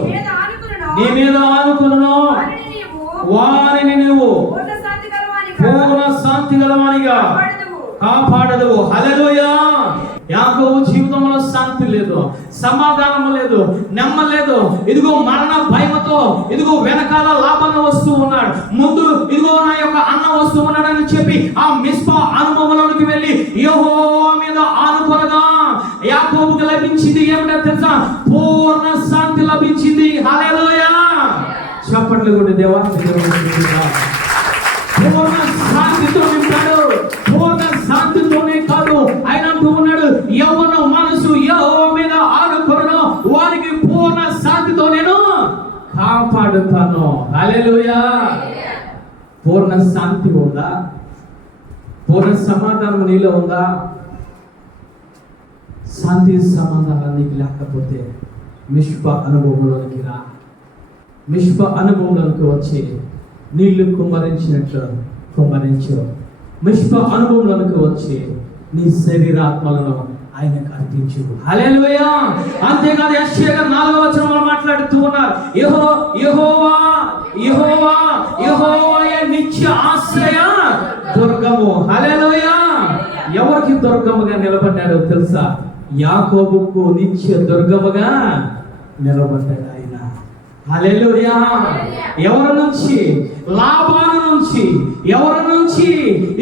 నీ మీద ఆనుకును వారిని నీవు పూర్ణ శాంతి గలవానిగా కాపాడదు. హల్లెలూయా! యాకోబు జీవితంలో శాంతి లేదు, సమాధానం లేదు, నెమ్మది లేదు. ఇదిగో మరణ భయముతో, ఇదిగో వెనకాల లాభాన్ని వస్తూ ఉన్నాడు, ముందు ఇదిగో నా యొక్క అన్న వస్తూ ఉన్నాడని చెప్పి ఆ మిస్పా అనుభవంలోకి వెళ్ళి యెహోవా మీద ఆనుకొనగా యాకోబుకి లభించింది ఏమిటో తెలుసా? పూర్ణ శాంతి లభించింది. హల్లెలూయా! చప్పట్లు కొట్టి దేవానికి పూర్ణ శాంతితో నింపాడు. పూర్ణ శాంతితోనే కాదు, ఆయన అంటూ ఉన్నాడు, యవ్వన మనసు యెహోవా మీద ఆనుకొనును వారికి పూర్ణ శాంతితో నేను కాపాడుతాను. హల్లెలూయా! పూర్ణ శాంతి ఉందా? పూర్ణ సమాధానం నీలో ఉందా? శాంతి సమాధానం నీకు లేకపోతే మిష్పా అనుభవంలోనికి రా. మిష్పా అనుభవంలోకి వచ్చి నీళ్లు కుమ్మరించినట్లు కుమ్మరించు. మిష్పా అనుభవంలోకి వచ్చి నీ శరీరాత్మలను ఆయనకు అర్పించు. హల్లెలూయా! అంతేకాదు యెషయా గారు 4వ వచనంలో మాట్లాడుతూ ఉన్నారు, యెహోవా నిత్య ఆశ్రయ దుర్గము. హల్లెలూయా! ఎవరికి దుర్గముగా నిలబడ్డాడో తెలుసా? యాకోబుకు నిత్య దుర్గముగా నిలబడ్డాడు ఆయన. హల్లెలూయా! ఎవరి నుంచి? లాభాను నుంచి. ఎవరి నుంచి?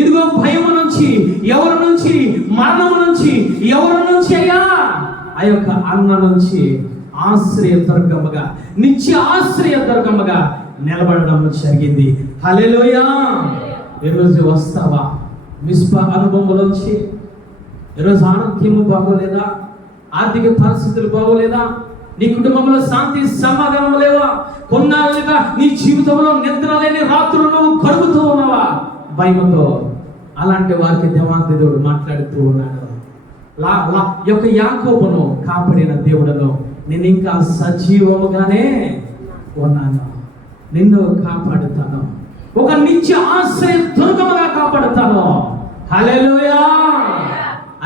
ఇదిగో భయము నుంచి. ఎవరి నుంచి? మరణము నుంచి. ఎవరి నుంచి? అయ్యా ఆ యొక్క అన్న నుంచి, ఆశ్రయదుర్గముగా, నిత్య ఆశ్రయదుర్గముగా నిలబడడం జరిగింది. హల్లెలూయా. ఈరోజు వస్తావా మిస్పా అనుభవంలోంచి? ఈరోజు ఆరోగ్యము బాగోలేదా? ఆర్థిక పరిస్థితులు బాగోలేదా? నీ కుటుంబంలో శాంతి సమాధానం లేవా? కొన్నాళ్ళుగా నీ జీవితంలో నిద్ర లేని రాత్రులు నువ్వు గడుపుతూ ఉన్నావా భయముతో? అలాంటి వారికి దేవాది దేవుడు మాట్లాడుతూ ఉన్నాడు. యొక్క యాకోబును కాపాడిన దేవుడను నేను ఇంకా సజీవముగానే ఉన్నాను, నిన్ను కాపాడుతాను, ఒక నిత్య ఆశ్రయ దుర్గముగా కాపాడుతాను. హల్లెలూయా.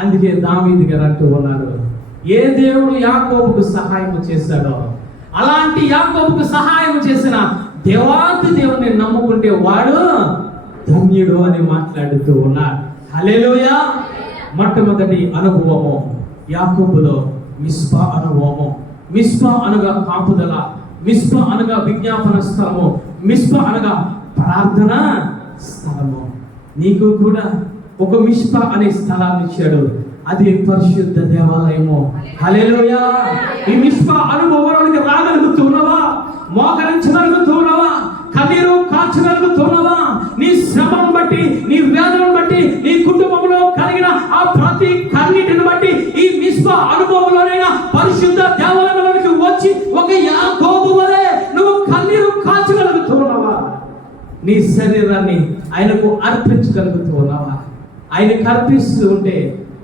అందుకే దావీదు గారు అంటూ ఉన్నారు, ఏ దేవుడు యాకోబుకు సహాయం చేశాడో అలాంటి యాకోబుకు సహాయం చేసిన దేవాది దేవుని నమ్ముకుంటే వాడు ధన్యుడు అని మాట్లాడుతూ ఉన్నారు. హల్లెలూయా. మొట్టమొదటి అనుభవము యాకోబులో మిస్పా అనుభవము. మిస్పా అనగా కాపుదల, మిస్పా అనగా విజ్ఞాపన స్థలము, మిస్పా అనగా ప్రార్థన స్థలము. నీకు కూడా ఒక మిస్పా అనే స్థలాన్ని ఇచ్చాడు, అది పరిశుద్ధ దేవాలయము. హల్లెలూయా. ఈ మిస్పా అనుభవానికి రాగలుగుతున్నావా? మోకరించగలుగుతున్నావా? కన్నీరు కాచగలుగుతున్నావా? నీ శ్రమను బట్టి, నీ వేదనను బట్టి, నీ కుటుంబంలో కలిగిన ఆ ప్రతి కన్నీటిని బట్టి ఈ మిస్పా అనుభవంలోనైనా పరిశుద్ధ దేవాలయంలోనికి వచ్చి ఒక యాకోబు వలె నువ్వు కన్నీరు కాచగలుగుతున్నావా? నీ శరీరాన్ని ఆయనకు అర్పించగలుగుతూ ఉన్నావా? ఆయనకు అర్పిస్తూ ఉంటే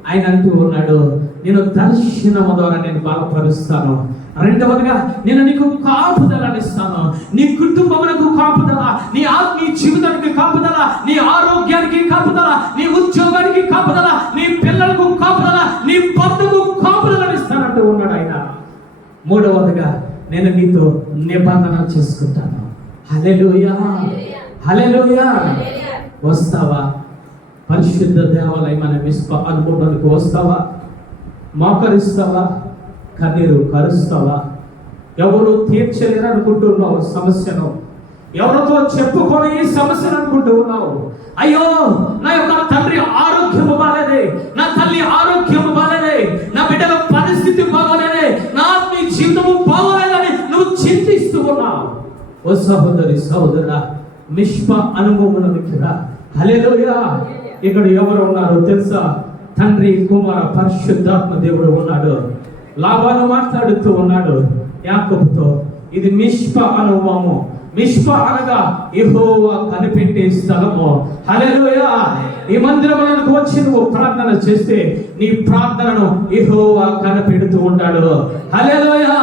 ఆయన అంటూ ఉన్నాడు, నేను దర్శనము ద్వారా నేను బలపరుస్తాను. రెండవదిగా నేను నీకు కాపుదలని ఇస్తాను. నీ కుటుంబములకు కాపుదల, నీ ఆత్మీయ జీవితానికి కాపుదల, నీ ఆరోగ్యానికి కాపుదల, నీ ఉద్యోగానికి కాపుదల, నీ పిల్లలకు కాపుదల, నీ భర్తకు కాపుదలని ఇస్తానంటూ ఉన్నాడు ఆయన. మూడవదిగా నేను నీతో నిబంధన చేసుకుంటాను. హల్లెలూయా. హల్లెలూయా. వస్తావా? పరిశుద్ధ దేవాలయం అనే మిస్పా అనుభవానికి వస్తావా? మోకరిస్తావా? కన్నీరు కరుస్తావా? ఎవరు తీర్చలేరు అనుకుంటున్నావు సమస్యను, ఎవరితో చెప్పుకొని ఈ సమస్యను అనుకుంటూ ఉన్నావు. అయ్యో, నా యొక్క తండ్రి ఆరోగ్యము బాలేదే, నా తల్లి ఆరోగ్యము బాలేదే, నా బిడ్డల పరిస్థితి బాగోలేదే, నా ఆత్మీయ జీవితము బాగోలేదని నువ్వు చింతిస్తూ ఉన్నావు. ఓ సహోదరి సహోదరుడా, మిస్పా అనుభవంలోకి రా. హల్లెలూయా. ఇక్కడ ఎవరు ఉన్నారో తెలుసా? తండ్రి, కుమార, పరిశుద్ధాత్మ దేవుడు ఉన్నాడు. లాబాను మాట్లాడుతూ ఉన్నాడు యాకోబుతో, ఇది మిస్పా అనుభవము. మిస్పా అనగా యెహోవా కనిపెట్టే స్థలము. హల్లెలూయా. ఈ మందిరములకు వచ్చి నువ్వు ప్రార్థన చేస్తే నీ ప్రార్థనను యెహోవా కనిపెడుతూ ఉంటాడు. హల్లెలూయా.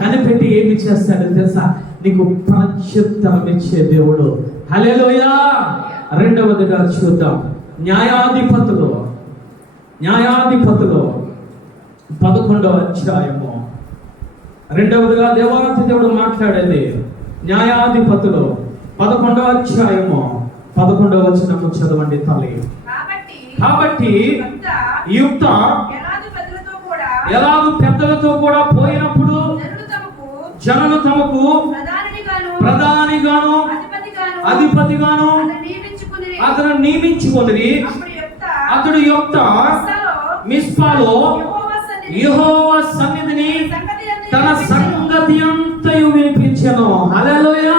కనిపెట్టి ఏమి చేస్తాడో తెలుసా? నీకు ప్రత్యుత్తరం ఇచ్చే దేవుడు. హల్లెలూయా. రెండవదిగా చూద్దాం, న్యాయాధిపతులు 11వ అధ్యాయము. రెండవదిగా దేవాది దేవుడు మాట్లాడేది న్యాయాధిపతులు 11వ అధ్యాయము 11వ వచనము చదవండి తల్లి. కాబట్టి యుక్త ఎలాగూ పెద్దలతో కూడా పోయినప్పుడు జనులు తమకు ప్రధానిగాను అధిపతిగాను అతను నియమించుకొనిరి. అతడు యుక్త మిస్పాలో యెహోవా సన్నిధిని తన సంగతి అంతయు వినిపించెను. హల్లెలూయా.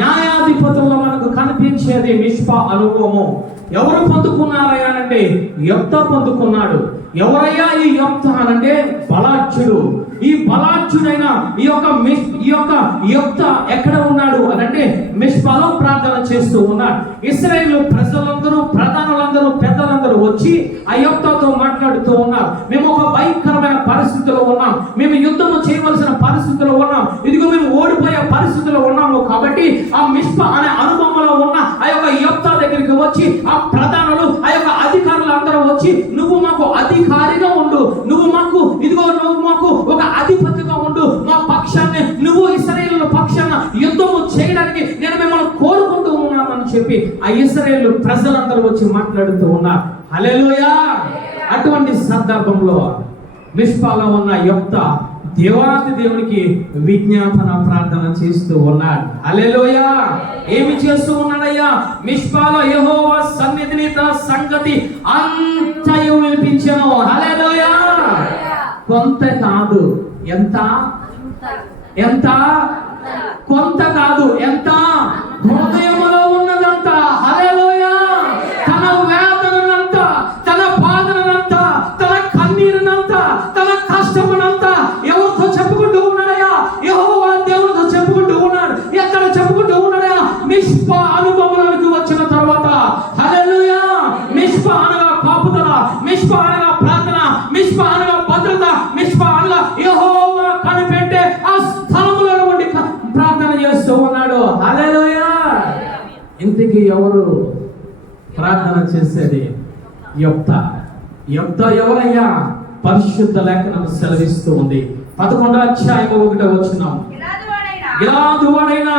న్యాయాధిపతుల్లో మనకు కనిపించేది మిస్పా అనుభవము. ఎవరు పొందుకున్నారయ్యా అంటే యుక్త పొందుకున్నాడు. ఎవరయ్యా ఈ యుక్త అనంటే బలాఢ్యుడు. ఈ బలాఢ్యుడైన ఈ యొక్క యుక్త ఎక్కడ ఉన్నాడు అనంటే మిస్పాలో ప్రార్థన చేస్తూ ఉన్నాడు. ఇశ్రాయేలు ప్రజలందరూ, ప్రధానులందరూ, పెద్దలందరూ వచ్చి ఆ యుక్తతో మాట్లాడుతూ ఉన్నారు. మేము ఒక భయంకరమైన పరిస్థితిలో ఉన్నాం, మేము యుద్ధము చేయవలసిన పరిస్థితిలో ఉన్నాం, ఇదిగో మేము ఓడిపోయే పరిస్థితిలో ఉన్నాము. కాబట్టి ఆ మిస్పా అనే అనుభవంలో ఉన్న ఆ యొక్క యుక్త దగ్గరికి వచ్చి ఆ ప్రధానులు, ఆ యొక్క అధికారులు అందరూ వచ్చి, నువ్వు మాకు అధికారిగా ఉండు, నువ్వు మాకు ఒక అధిపతిగా ఉండు, మా పక్షాన్ని నువ్వు ఇశ్రాయేలు పక్షాన యుద్ధము చేయడానికి నేను మిమ్మల్ని కోరుకుంటూ ఉన్నానని చెప్పి ఆ ఇశ్రాయేలు ప్రజలందరూ వచ్చి మాట్లాడుతూ ఉన్నారు. హల్లెలూయా. అటువంటి సందర్భంలో మిస్పాలో ఉన్న యుక్త దేవాది దేవునికి విజ్ఞాపన ప్రార్థన చేస్తూ ఉన్నాడు. హల్లెలూయా. ఏమి చేస్తూ ఉన్నాడయ్యా? మిస్పాలో యెహోవా సన్నిధిని తన సంగతి అంతయు వినిపించెను. హల్లెలూయా. కొంత కాదు, ఎంత? ఎంత? కొంత కాదు, ఎంత? హృదయములో ఉన్నదంతా. హల్లెలూయా! తన వేదనంతా, తన బాధనంతా, తన కన్నీరునంతా, తన కష్టమునంతా ఎవరితో చెప్పుకుంటూ ఉన్నాడయ్యా? యెహోవా దేవునితో చెప్పుకుంటూ ఉన్నాడు. ఎక్కడ చెప్పుకుంటూ ఉన్నాడయ్యా? మిష్పా అనుభవంలోకి వచ్చిన తర్వాత. హల్లెలూయా! మిష్పా అనగా కాపుదల, మిష్పా అనగా ప్రార్థన, మిష్పా అనగా భద్రత, మిష్పా అనగా యెహోవా కనిపెట్టే ఆ స్థలములో ఉండి ప్రార్థన చేస్తూ ఉన్నాడు. హల్లెలూయా! ఇంతకీ ఎవరు ప్రార్థన చేసేది? యొప్తా. యొప్తా ఎవరయ్యా? పరిశుద్ధ లేఖనం సెలవిస్తూ ఉంది. 11వ అధ్యాయం 1వ వచనం. గిలాదు వాడైన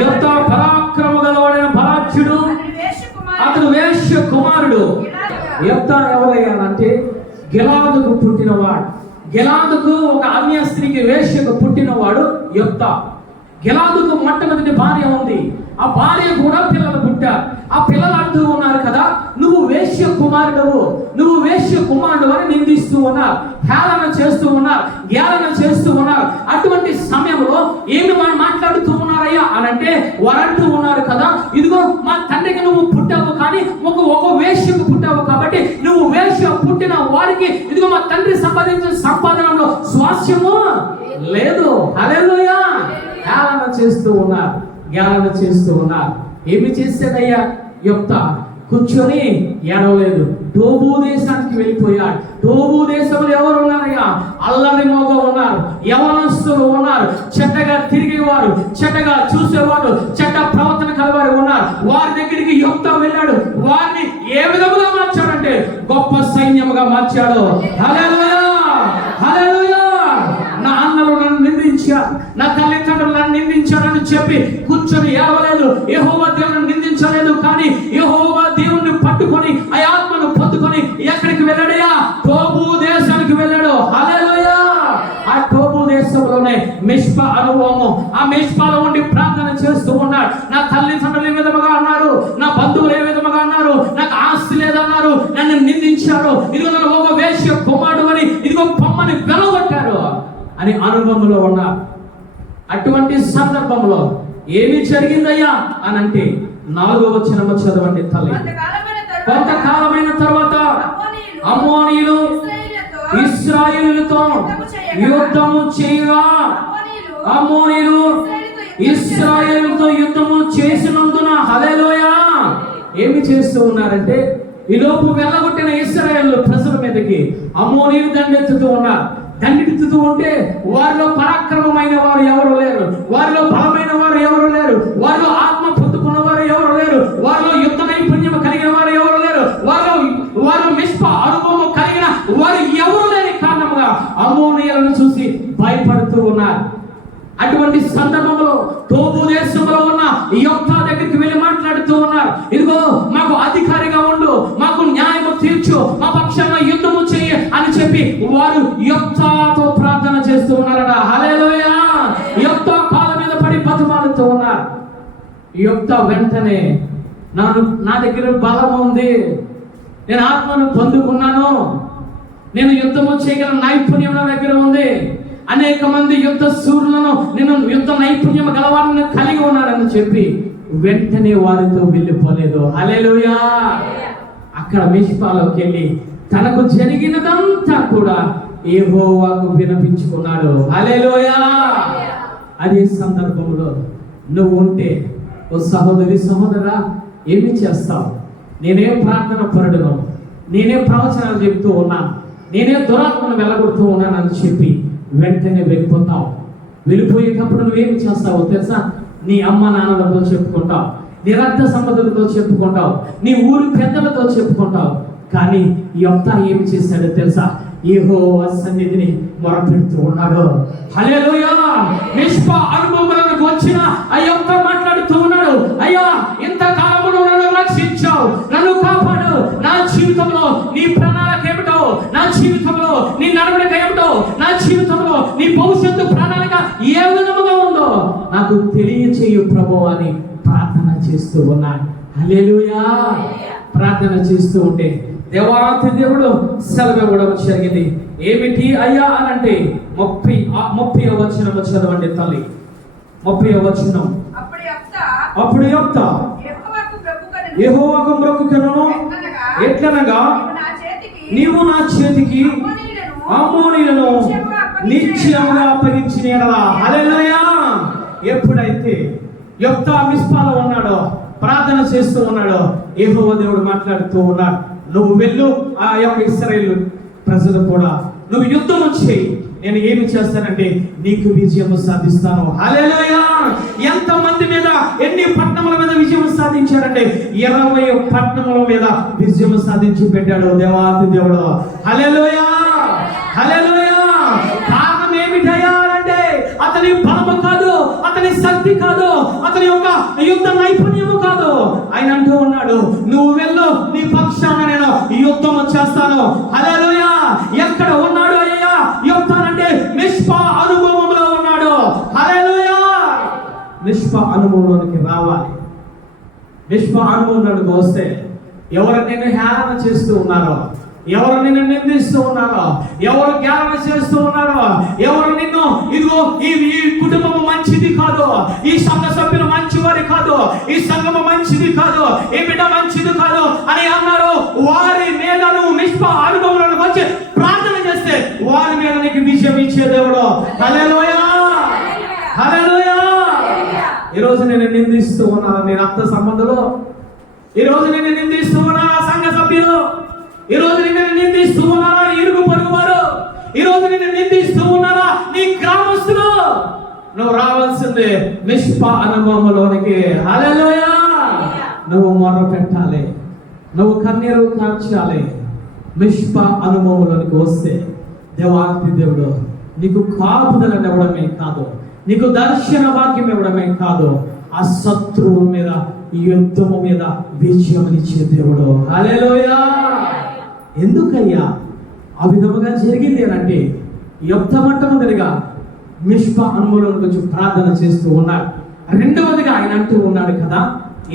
యొప్తా పరాక్రమ గలవాడైన బలాఢ్యుడు, అతడు వేశ్య కుమారుడు. యొప్తా ఎవరయ్యా అంటే గిలాదుకు పుట్టినవాడు. గిలాదుకు ఒక అన్య స్త్రీకి వేశ్యకు పుట్టినవాడు యొప్తా. గిలాదుకు మొట్టమొదటి భార్య ఉంది. ఆ భార్య కూడా పిల్లలు పుట్టారు. ఆ పిల్లలు అంటూ ఉన్నారు కదా, నువ్వు వేశ్య కుమారుడవు, నువ్వు వేశ్య కుమారుడు అని నిందిస్తూ ఉన్నారు, హేళన చేస్తూ ఉన్నారు, గేళన చేస్తూ ఉన్నారు. అటువంటి సమయంలో ఏమి మాట్లాడుతూ ఉన్నారయ్యా అని అంటే వారంటూ ఉన్నారు కదా, ఇదిగో మా తండ్రికి నువ్వు పుట్టావు, కానీ ఒక వేశ్యకు పుట్టావు, కాబట్టి నువ్వు వేశ్య పుట్టిన వారికి ఇదిగో మా తండ్రి సంపాదించిన సంపాదనలో స్వాస్యము లేదు. హల్లెలూయా! హేళన చేస్తూ ఉన్నారు, గేళన చేస్తూ ఉన్నారు. ఏమి చేశాడయ్యా యొప్తా? కూర్చొని ఏడవలేదు. టోబు దేశానికి వెళ్ళిపోయాడు. టోబు దేశంలో ఎవరు ఉన్నారయ్యా? అల్లరి మోగ ఉన్నారు, యవనస్తులు ఉన్నారు, చెడ్డగా తిరిగేవారు, చెడ్డగా చూసేవారు, చెడ్డ ప్రవర్తన కలవారు ఉన్నారు. వారి దగ్గరికి యొప్తా వెళ్ళాడు. వారిని ఏ విధముగా మార్చాడంటే గొప్ప సైన్యముగా మార్చాడు. హల్లెలూయా! హల్లెలూయా! నా అన్నలు నన్ను నిందించారు, నా తల్లిదండ్రులు నన్ను నిందించారని చెప్పి కూర్చొని ఏడవలేదు. యెహోవా దేవుని నిందించలేదు, కానీ యెహోవా దేవుని పట్టుకొని ఆ ఆత్మను పొందుకొని ఎక్కడికి వెళ్ళాడయ్యా? టోబు దేశానికి వెళ్ళాడు. హల్లెలూయా! ఆ టోబు దేశంలోనే మిష్పా అనుభవము. ఆ మిష్పాలో ఉండి ప్రార్థన చేస్తూ ఉన్నాడు. నా తల్లిదండ్రులు ఏ విధముగా అన్నారు, నా బంధువులు ఏ విధముగా అన్నారు, నాకు ఆస్తి లేదన్నారు, నన్ను నిందించారు, ఇదిగో నన్ను ఒక వేశ్య కుమారుడు అని ఇదిగో పొమ్మని వెలగొట్టారు అని అనుభవంలో ఉన్నారు. అటువంటి సందర్భంలో ఏమి జరిగిందయ్యా అని అంటే 4వ వచనము చదవండి తల్లి. కొంతకాలమైన తర్వాత అమ్మోనీయులు ఇశ్రాయేలుతో యుద్ధము చేయగా, అమ్మోనీయులు ఇశ్రాయేలుతో యుద్ధము చేసినందున హల్లెలూయా! ఏమి చేస్తూ ఉన్నారంటే ఈ లోపు వెళ్ళగొట్టిన ఇశ్రాయేలు ప్రజల మీదకి అమ్మోనీయులు దండెత్తుతూ ఉన్నారు. దండెత్తుతూ ఉంటే వారిలో పరాక్రమమైన వారు ఎవరు లేరు, వారిలో బలమైన వారు ఎవరు లేరు, వారిలో ఆత్మ పొందుకున్న వారు ఎవరు లేరు, వారిలో యుద్ధ నైపుణ్యం కలిగిన వారు ఎవరు లేరు, వారు మిష్పా అనుభవం కలిగిన వారు ఎవరు లేని కారణంగా అమ్మోనీయులను చూసి భయపడుతూ ఉన్నారు. అటువంటి సందర్భంలో టోబు దేశంలో ఉన్న యొప్తా దగ్గరికి వెళ్ళి మాట్లాడుతూ ఉన్నారు. ఇదిగో మాకు అధికారిగా ఉండు, మాకు న్యాయము తీర్చు, మా పక్షాన యుద్ధము చేయి అని చెప్పి వారు యొప్తాతో ప్రార్థన చేస్తూ ఉన్నారట. హల్లెలూయా! యొప్తా కాళ్ళ మీద పడి బతిమాలుతూ ఉన్నారు. యొప్తా వెంటనే నా దగ్గర బలం ఉంది, నేను ఆత్మను పొందుకున్నాను, నేను యుద్ధము చేయగల నైపుణ్యం నా దగ్గర ఉంది, అనేక మంది యుద్ధ సూర్యులను నేను యుద్ధ నైపుణ్యం గలవారిని కలిగి ఉన్నానని చెప్పి వెంటనే వారితో వెళ్ళిపోలేదు. హల్లెలూయా! అక్కడ మిష్పాలోకి వెళ్ళి తనకు జరిగినదంతా కూడా యెహోవాకు వినిపించుకున్నాడు. హల్లెలూయా! అదే సందర్భంలో నువ్వు ఉంటే ఓ సహోదరి సహోదరా ఏమి చేస్తావు? నేనే ప్రార్థన పరుడును, నేనే ప్రవచనాలు చెప్తూ ఉన్నాను, నేనే దురాత్మను వెళ్ళగొడుతూ ఉన్నాను అని చెప్పి వెంటనే వెళ్ళిపోతావు. వెళ్ళిపోయేటప్పుడు నువ్వేమి చేస్తావో తెలుసా? నీ అమ్మ నాన్నలతో చెప్పుకుంటావు, నీ రక్త సంబంధులతో చెప్పుకుంటావు, నీ ఊరి పెద్దలతో చెప్పుకుంటావు. కానీ యొప్తా ఏమి చేశాడో తెలుసా? యెహోవా సన్నిధిని మొరపెడుతూ ఉన్నాడు. హల్లెలూయా! మిష్పా అనుభవంలోకి వచ్చిన ఆ యొప్తా మాట్లాడుతూ ఉన్నాడు. అయ్యా, ఇంతకాలమును నన్ను రక్షించావు, నన్ను కాపాడు, నా జీవితంలో నీ ప్రణాళిక ఏమిటో, నా జీవితంలో నీ నడవడిక ఏమిటో, నా జీవితంలో నీ భవిష్యత్తు ప్రణాళిక ఏ విధముగా ఉందో నాకు తెలియచేయు ప్రభువా అని ప్రార్థన చేస్తూ ఉన్నాడు. హల్లెలూయా! ప్రార్థన చేస్తూ ఉంటే దేవాతి దేవుడు సెలవు ఇవ్వడం జరిగింది. ఏమిటి అయ్యా అని అంటే 30వ వచనం చదవండి తల్లి. 30వ వచనం. అప్పుడు యొప్తా యెహోవాకు మొక్కుకొనెను, ఎట్లనగా నీవు నా చేతికి అమ్మోనీయులను నిశ్చయముగా అప్పగించిన యెడల. హల్లెలూయా. ఎప్పుడైతే యొప్తా మిస్పాలో ఉన్నాడో, ప్రార్థన చేస్తూ ఉన్నాడో, యెహోవా దేవుడు మాట్లాడుతూ ఉన్నాడు, నువ్వు వెళ్ళు, ఆ యొక్క ఇశ్రాయేలు ప్రజలు కూడా నువ్వు యుద్ధం చేయి, నేను ఏమి చేస్తానంటే నీకు విజయం సాధిస్తాను. హల్లెలూయా. ఎంత మంది మీద, ఎన్ని పట్టణముల మీద విజయం సాధించారంటే 20 పట్టణముల మీద విజయం సాధించి పెట్టాడు దేవాతి దేవుడు. హల్లెలూయా. హల్లెలూయా. కారణం ఏమిటయ్యా అంటే అతని బలము కాదు, అతని శక్తి కాదు, అతని యొక్క యుద్ధ నైపుణ్యము కాదు. ఆయన అంటూ ఉన్నాడు, నువ్వు వెళ్ళు, నీ పక్షాన నేను యుద్ధం చేస్తాను. హల్లెలూయా. ఎక్కడ ఉన్నాడు అయ్యా యుద్ధానంటే మిస్పా అనుభవంలో ఉన్నాడు. హల్లెలూయా. మిస్పా అనుభవంలోనికి రావాలి. మిస్పా అనుభవంలోనికి వస్తే ఎవరు నిన్ను హేళన చేస్తూ ఉన్నారో, ఎవరు నిన్ను నిందిస్తూ ఉన్నారో, ఎవరు జ్ఞానం చేస్తూ ఉన్నారో, ఎవరు నిన్ను ఇదిగో ఈ కుటుంబం మంచిది కాదు, ఈ సంఘ సభ్యులు మంచివారి కాదు, ఈ సంఘము మంచిది కాదు, ఈ బిడ్డ మంచిది కాదు అని అన్నారు, వారి మీద నువ్వు మిస్పా అనుభవంలోకి వచ్చి ప్రార్థన చేస్తే వారి మీద నీకు విజయం ఇచ్చే దేవుడు. హల్లెలూయా. హల్లెలూయా. ఈరోజు నేను నిందిస్తూ ఉన్నాను నీ రక్త సంబంధులు, ఈరోజు నేను నిందిస్తూ ఉన్నాను సంఘ సభ్యులు, ఈరోజు నిన్ను నిందిస్తూ ఉన్నారా ఇరుగు పొరుగు వారు, ఈరోజు నిన్ను నిందిస్తూ ఉన్నారా నీ గ్రామస్తులు, నువ్వు రావాల్సిందే మిస్పా అనుభవంలోనికి. హల్లెలూయా. నువ్వు మొర్ర పెట్టాలి, నువ్వు కన్నీరు కార్చాలి. మిస్పా అనుభవంలోనికి వస్తే దేవాతి దేవుడు నీకు కాపుదల ఇవ్వడమే కాదు, నీకు దర్శన భాగ్యం ఇవ్వడమే కాదు, ఆ శత్రువు మీద, ఈ యుద్ధము మీద విజయం ఇచ్చే దేవుడు. హల్లెలూయా. ఎందుకయ్యా ఆ విధముగా జరిగింది అంటే మొట్టమొదటిగా మిస్పా అనుభవం గురించి ప్రార్థన చేస్తూ ఉన్నాడు. రెండవదిగా ఆయన అంటూ ఉన్నాడు కదా,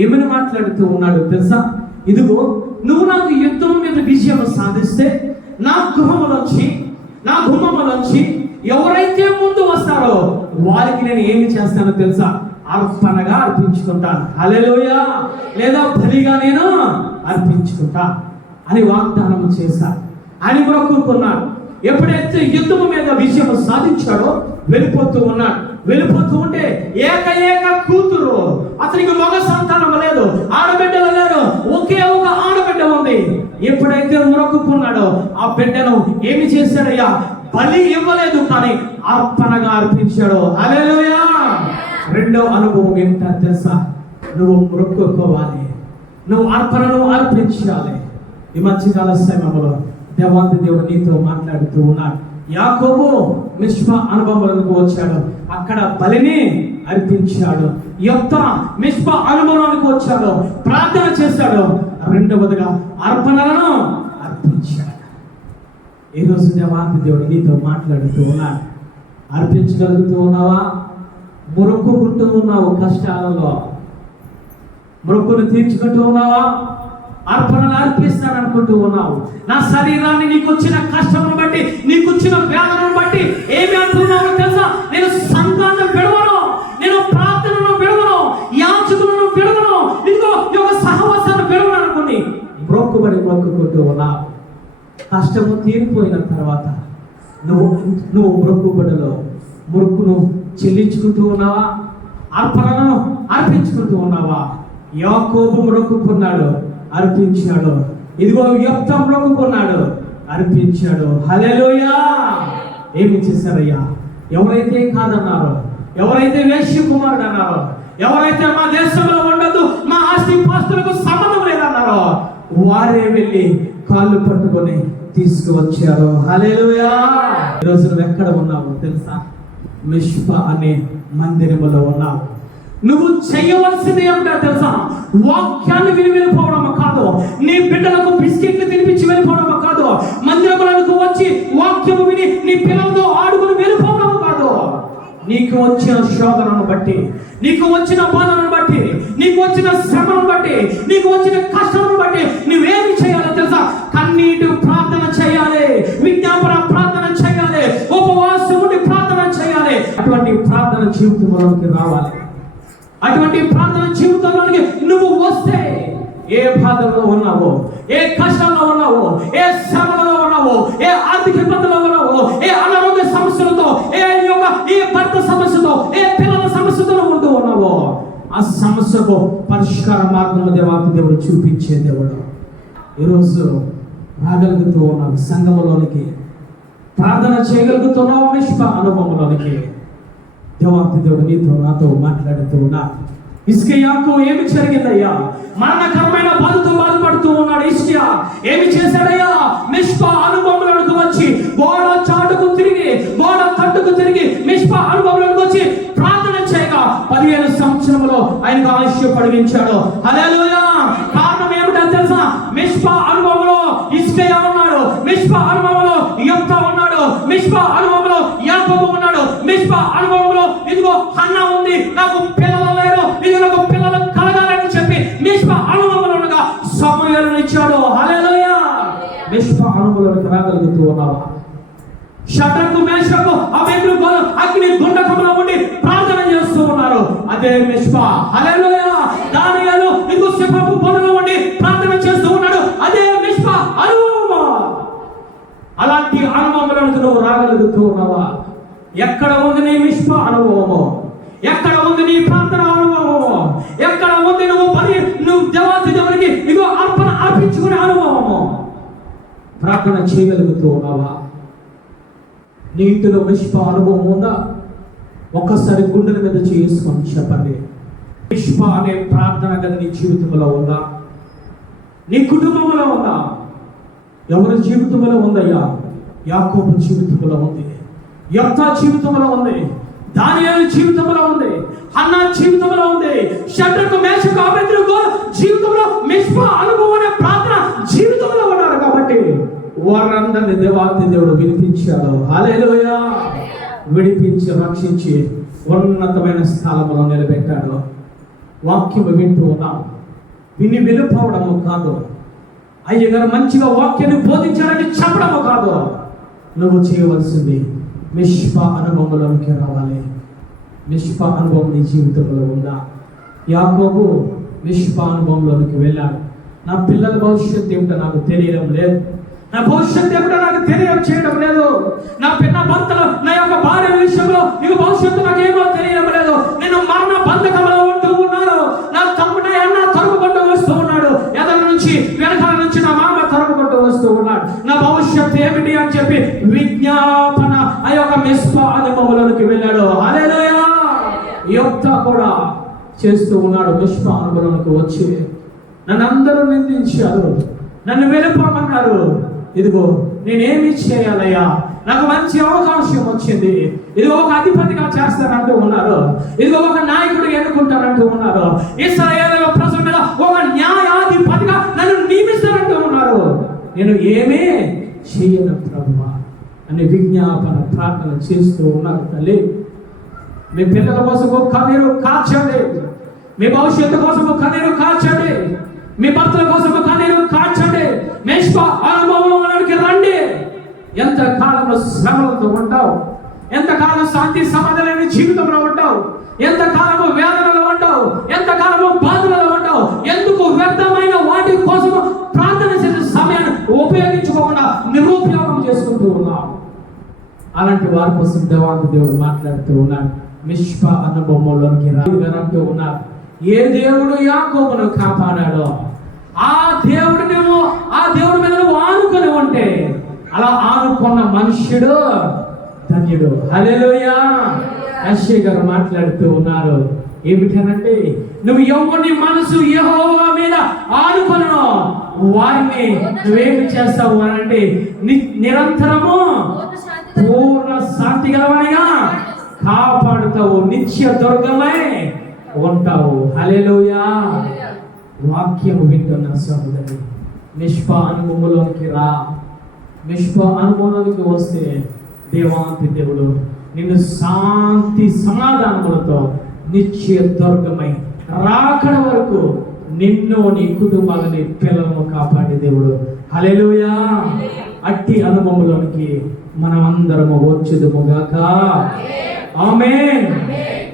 ఏమని మాట్లాడుతూ ఉన్నాడు తెలుసా? ఇదిగో నువ్వు నాకు యుద్ధం మీద విజయం సాధిస్తే నా గుమ్మములోంచి ఎవరైతే ముందు వస్తారో వారికి నేను ఏమి చేస్తానో తెలుసా? అర్పణగా అర్పించుకుంటాను. హల్లెలూయా. లేదా బలిగా నేను అర్పించుకుంటా అని వాగ్దానం చేశాడు. అని మొక్కుకున్నాడు. ఎప్పుడైతే యుద్ధము మీద విజయం సాధించాడో వెళ్ళిపోతూ ఉన్నాడు. వెళ్ళిపోతూ ఉంటే ఏక కూతురు, అతనికి మగ సంతానం లేదు, ఆడబిడ్డలు లేరు, ఒకే ఒక ఆడబిడ్డ ఉంది. ఎప్పుడైతే మొక్కుకున్నాడో ఆ బిడ్డను ఏమి చేశాడయ్యా? బలి ఇవ్వలేదు, కానీ అర్పణగా అర్పించాడు. హల్లెలూయా. రెండో అనుభవం ఏమిటో తెలుసా? నువ్వు మొక్కుకోవాలి, నువ్వు అర్పణను అర్పించాలి. ఈ మధ్యకాల సమయంలో దేవాతి దేవుడు నీతో మాట్లాడుతూ ఉన్నాడు. యాకోబు మిస్పా అనుభవంలోకి వచ్చాడు, అక్కడ బలిని అర్పించాడు. యొప్తా మిస్పా అనుభవానికి వచ్చాడు, ప్రార్థన చేశాడు. రెండవదిగా అర్పణలను అర్పించాడు. ఈరోజు దేవాతి దేవుడు నీతో మాట్లాడుతూ ఉన్నాడు. అర్పించగలుగుతూ ఉన్నావా? మొక్కుకుంటూ ఉన్నావు, కష్టాలలో మొక్కును తీర్చుకుంటూ ఉన్నావా? అర్పణలు అర్పిస్తాననుకుంటూ ఉన్నావు. నా శరీరాన్ని నీకు వచ్చిన కష్టమును బట్టి, నీకు వచ్చిన వేదనను బట్టి ఏమి అంటున్నావు తెలుసా? నేను సంఘాన్ని విడవను, నేను ప్రార్థనను విడవను, యాచకులను విడవను, ఇదిగో ఈ యొక్క సహవాసాన్ని విడవను అనుకుని మొక్కుకుంటూ ఉన్నావు. కష్టము తీరిపోయిన తర్వాత నువ్వు మొక్కుబడిలో మొక్కును చెల్లించుకుంటూ ఉన్నావా? అర్పణను అర్పించుకుంటూ ఉన్నావా? యాకోబు మొక్కుకున్నాడు, అర్పించాడు. ఇదిగో యొప్తా మొక్కుకున్నాడు, అర్పించాడు. హల్లెలూయా. ఏమి చేశారయ్యా? ఎవరైతే కాదన్నారో, ఎవరైతే వేశ్య కుమారుడు అన్నారో, ఎవరైతే మా దేశంలో ఉండదు, మా ఆస్తి పాస్తులకు సంబంధం లేదన్నారో, వారే వెళ్ళి కాళ్ళు పట్టుకొని తీసుకువచ్చారు. హల్లెలూయా. ఈరోజు నువ్వు ఎక్కడ ఉన్నావు తెలుసా? మిస్పా అనే మందిరములో ఉన్నావు. నువ్వు చేయవలసింది ఏమిటో తెలుసా? వాక్యాన్ని విని వెళ్ళిపోవడం కాదు, నీ బిడ్డలకు బిస్కెట్లు తినిపించి వెళ్ళిపోవడం కాదు, మందిరములకు వచ్చి వాక్యము విని నీ పిల్లలతో ఆడుకుని వెళ్ళిపోవడం కాదు. నీకు వచ్చిన శోధనను బట్టి, నీకు వచ్చిన బాధను బట్టి, నీకు వచ్చిన శ్రమను బట్టి, నీకు వచ్చిన కష్టమును బట్టి నువ్వేమి చేయాలో తెలుసా? జీవితంలోనికి రావాలి. అటువంటి ప్రార్థన జీవితంలోనికి నువ్వు వస్తే ఏ బాధల్లో ఉన్నావో, ఏ కష్టాల్లో ఉన్నావో, ఏ శ్రమలలో ఉన్నావో, ఏ ఆర్థిక ఇబ్బందుల్లో ఉన్నావో, ఏ అనారోగ్య సమస్యలతో, ఏ భర్త సమస్యతో, ఏ పిల్లల సమస్యతో ఉంటూ ఉన్నావో, ఆ సమస్యకు పరిష్కార మార్గంలో దేవాతి దేవుడు చూపించే దేవుడు. ఈరోజు రాగలుగుతూ ఉన్నావు సంఘంలోనికి, ప్రార్థన చేయగలుగుతున్నావు విశ్వ అనుభవంలోనికి. దేవాతి దేవుడు నీతో నాతో మాట్లాడుతూ ఉన్నా. హిజ్కియాకు ఏమి జరిగిందయ్యా? మరణకరమైన బాధతో బాధపడుతూ ఉన్నాడు హిజ్కియా. ఏమి చేశాడయ్యా? మిష్పా అనుభవంలోకి వచ్చి గోడ చాటుకు తిరిగి, గోడ తట్టుకు తిరిగి మిష్పా అనుభవంలోకి వచ్చి ప్రార్థన చేయగా 15 సంవత్సరంలో ఆయనకు ఆయుష్య పొడిగించాడు. హల్లెలూయా. కారణం ఏమిటో తెలుసా? మిష్పా అనుభవంలో హిజ్కియా ఉన్నాడు, మిష్పా అనుభవంలో యెఫ్తా ఉన్నాడు, మిష్పా అనుభవంలో యాకోబు ఉన్నాడు, మిష్పా అనుభవంలో ఇదిగో హన్నా ఉంది. నాకు పిల్లలు లేరు, ఇది నాకు పిల్లలు కలగాలని చెప్పి మిష్పా అనుభవంలో ఉండగా సమూయేలును ఇచ్చాడు. హల్లెలూయా. మిష్పా అనుభవంలోకి రాగలుగుతూ ఉన్నావా? షడ్రకు మేషకు అబేద్నెగో అగ్ని గుండకంలో ఉండి ప్రార్థన చేస్తూ ఉన్నారు. అదే మిష్పా. హల్లెలూయా. దానియేలు ఇదిగో సింహపు పొదలో ఉండి ప్రార్థన చేస్తూ ఉన్నాడు. అదే మిష్పా అనుభవం. అలాంటి అనుభవంలోకి నువ్వు రాగలుగుతూ ఉన్నావా? ఎక్కడ ఉంది నీ మిష్పా అనుభవము? ఎక్కడ ఉంది నీ ప్రార్థన అనుభవము? ఎక్కడ ఉంది నువ్వు దేవాతి దేవునికి ఇదిగో అర్పణ అర్పించుకునే అనుభవము? ప్రార్థన చేయగలుగుతూ ఉన్నావా? నీ ఇంటిలో మిష్పా అనుభవం ఉందా? ఒక్కసారి గుండెల మీద చేసుకొని చెప్పండి. మిష్పా అనే ప్రార్థన కదా నీ జీవితంలో ఉందా? నీ కుటుంబంలో ఉందా? ఎవరి జీవితంలో ఉందయ్యా? యాకోబు జీవితంలో ఉంది, యెఫ్తా జీవితంలో ఉంది, దానియేలు జీవితంలో ఉంది, హన్నా జీవితంలో ఉంది, షడ్రకు మేషకు అబేద్నెగో జీవితంలో మిష్పా అనుభవం అనే ప్రార్థన జీవితంలో ఉన్నారు. కాబట్టి వారందరినీ దేవాతి దేవుడు వినిపించాడు. హల్లెలూయా. విడిపించి రక్షించి ఉన్నతమైన స్థానంలో నిలబెట్టాడు. వాక్యం వింటూ ఉన్నాం. విని వెళ్ళిపోవడము కాదు, అయ్యగారు మంచిగా వాక్యాన్ని బోధించాలని చెప్పడము కాదు. నువ్వు చేయవలసింది మిష్పా అనుభవంలోకి రావాలి. మిష్పా అనుభవం నీ జీవితంలో ఉందా? యాకోబు మిష్పా అనుభవంలోకి వెళ్ళాడు. నా పిల్లల భవిష్యత్తు ఏమిటో నాకు తెలియడం లేదు, నా భవిష్యత్తు ఏమిటో నాకు తెలియచేయడం లేదు, నా భర్తలు నా యొక్క భార్య విషయంలో ఇక భవిష్యత్తు నాకు ఏమో తెలియడం లేదు, నేను మరణ బంధకంలో ఉంటూ ఉన్నాను, నా తమ్ముడు అన్న తరుముకుంటూ వస్తూ ఉన్నాడు, ఎదల నుంచి వెనకాల నుంచి నా మామ తరుముకుంటూ వస్తూ ఉన్నాడు, నా భవిష్యత్తు ఏమిటి అని చెప్పి విజ్ఞాపన ఆ యొక్క మిష్పా అనుభవంలోకి వెళ్ళాడు. హల్లెలూయా. యెఫ్తా కూడా చేస్తూ ఉన్నాడు. మిష్పా అనుభవంలోకి వచ్చి నన్ను అందరూ నిందించారు, నన్ను వెళ్ళిపోమన్నారు, ఇదిగో నేనేమి చేయాలయ్యా? నాకు మంచి అవకాశం వచ్చింది, ఇదిగో ఒక అధిపతిగా చేస్తానంటూ ఉన్నారు, ఇదిగో ఒక నాయకుడు ఎన్నుకుంటారంటూ ఉన్నారు, ఇశ్రాయేలు ప్రజల మీద ఒక న్యాయాధిపతిగా నన్ను నియమిస్తారంటూ ఉన్నారు, నేను ఏమీ చేయను ప్రభువా అని విజ్ఞాపన ప్రార్థన చేస్తూ ఉన్నారు. తల్లి, మీ పిల్లల కోసం కన్నీరు కార్చండి, మీ భవిష్యత్తు కోసం కన్నీరు కార్చండి, మీ భర్తల కోసం కన్నీరు కార్చండి. మిష్పా అనుభవంలోకి రండి. ఎంతకాలం శ్రమలతో ఉంటావు, ఎంతకాలం శాంతి సమాధానాన్ని జీవితంలో ఉంటావు, ఎంతకాలము వేదనలో ఉంటావు, ఎంతకాలము బాధలలో ఉంటావు, ఎందుకు వ్యర్థమైన వాటి కోసం ప్రార్థన చేసే సమయాన్ని ఉపయోగించుకోకుండా నిరుపయోగం చేసుకుంటూ ఉన్నావు? అలాంటి వారి కోసం దేవాతి దేవుడు మాట్లాడుతూ ఉన్నాడు. మిష్పా అనుభవంలోకి రాంటూ ఉన్నారు. ఏ దేవుడు యాకోబును కాపాడాడో ఆ దేవుడి మీద నువ్వు ఆనుకొని ఉంటే అలా ఆనుకున్న మనుష్యుడు ధన్యుడు. హల్లెలూయా. యెషయా గారు మాట్లాడుతూ ఉన్నారు. ఏమిటనంటే, నువ్వు ఎవరి మనసు యెహోవా మీద ఆనుకొనునో వారిని నువ్వేమి చేస్తావు అని అంటే నిరంతరము పూర్ణ శాంతి గలవానిగా కాపాడుతావు, నిత్య దుర్గమై ఉంటావు. హల్లెలూయా. వాక్యం వింటున్న సహోదరి, మిష్పా అనుభవంలోకి రా. మిష్పా అనుభవంలోకి వస్తే దేవాతి దేవుడు నిన్ను శాంతి సమాధానములతో నిత్య దుర్గమై రాకడ వరకు నిన్ను, నీ కుటుంబాలని, పిల్లలను కాపాడే దేవుడు. హల్లెలూయా. అట్టి అనుభవంలోనికి మనం అందరము వచ్చేదము గాక. ఆమేన్.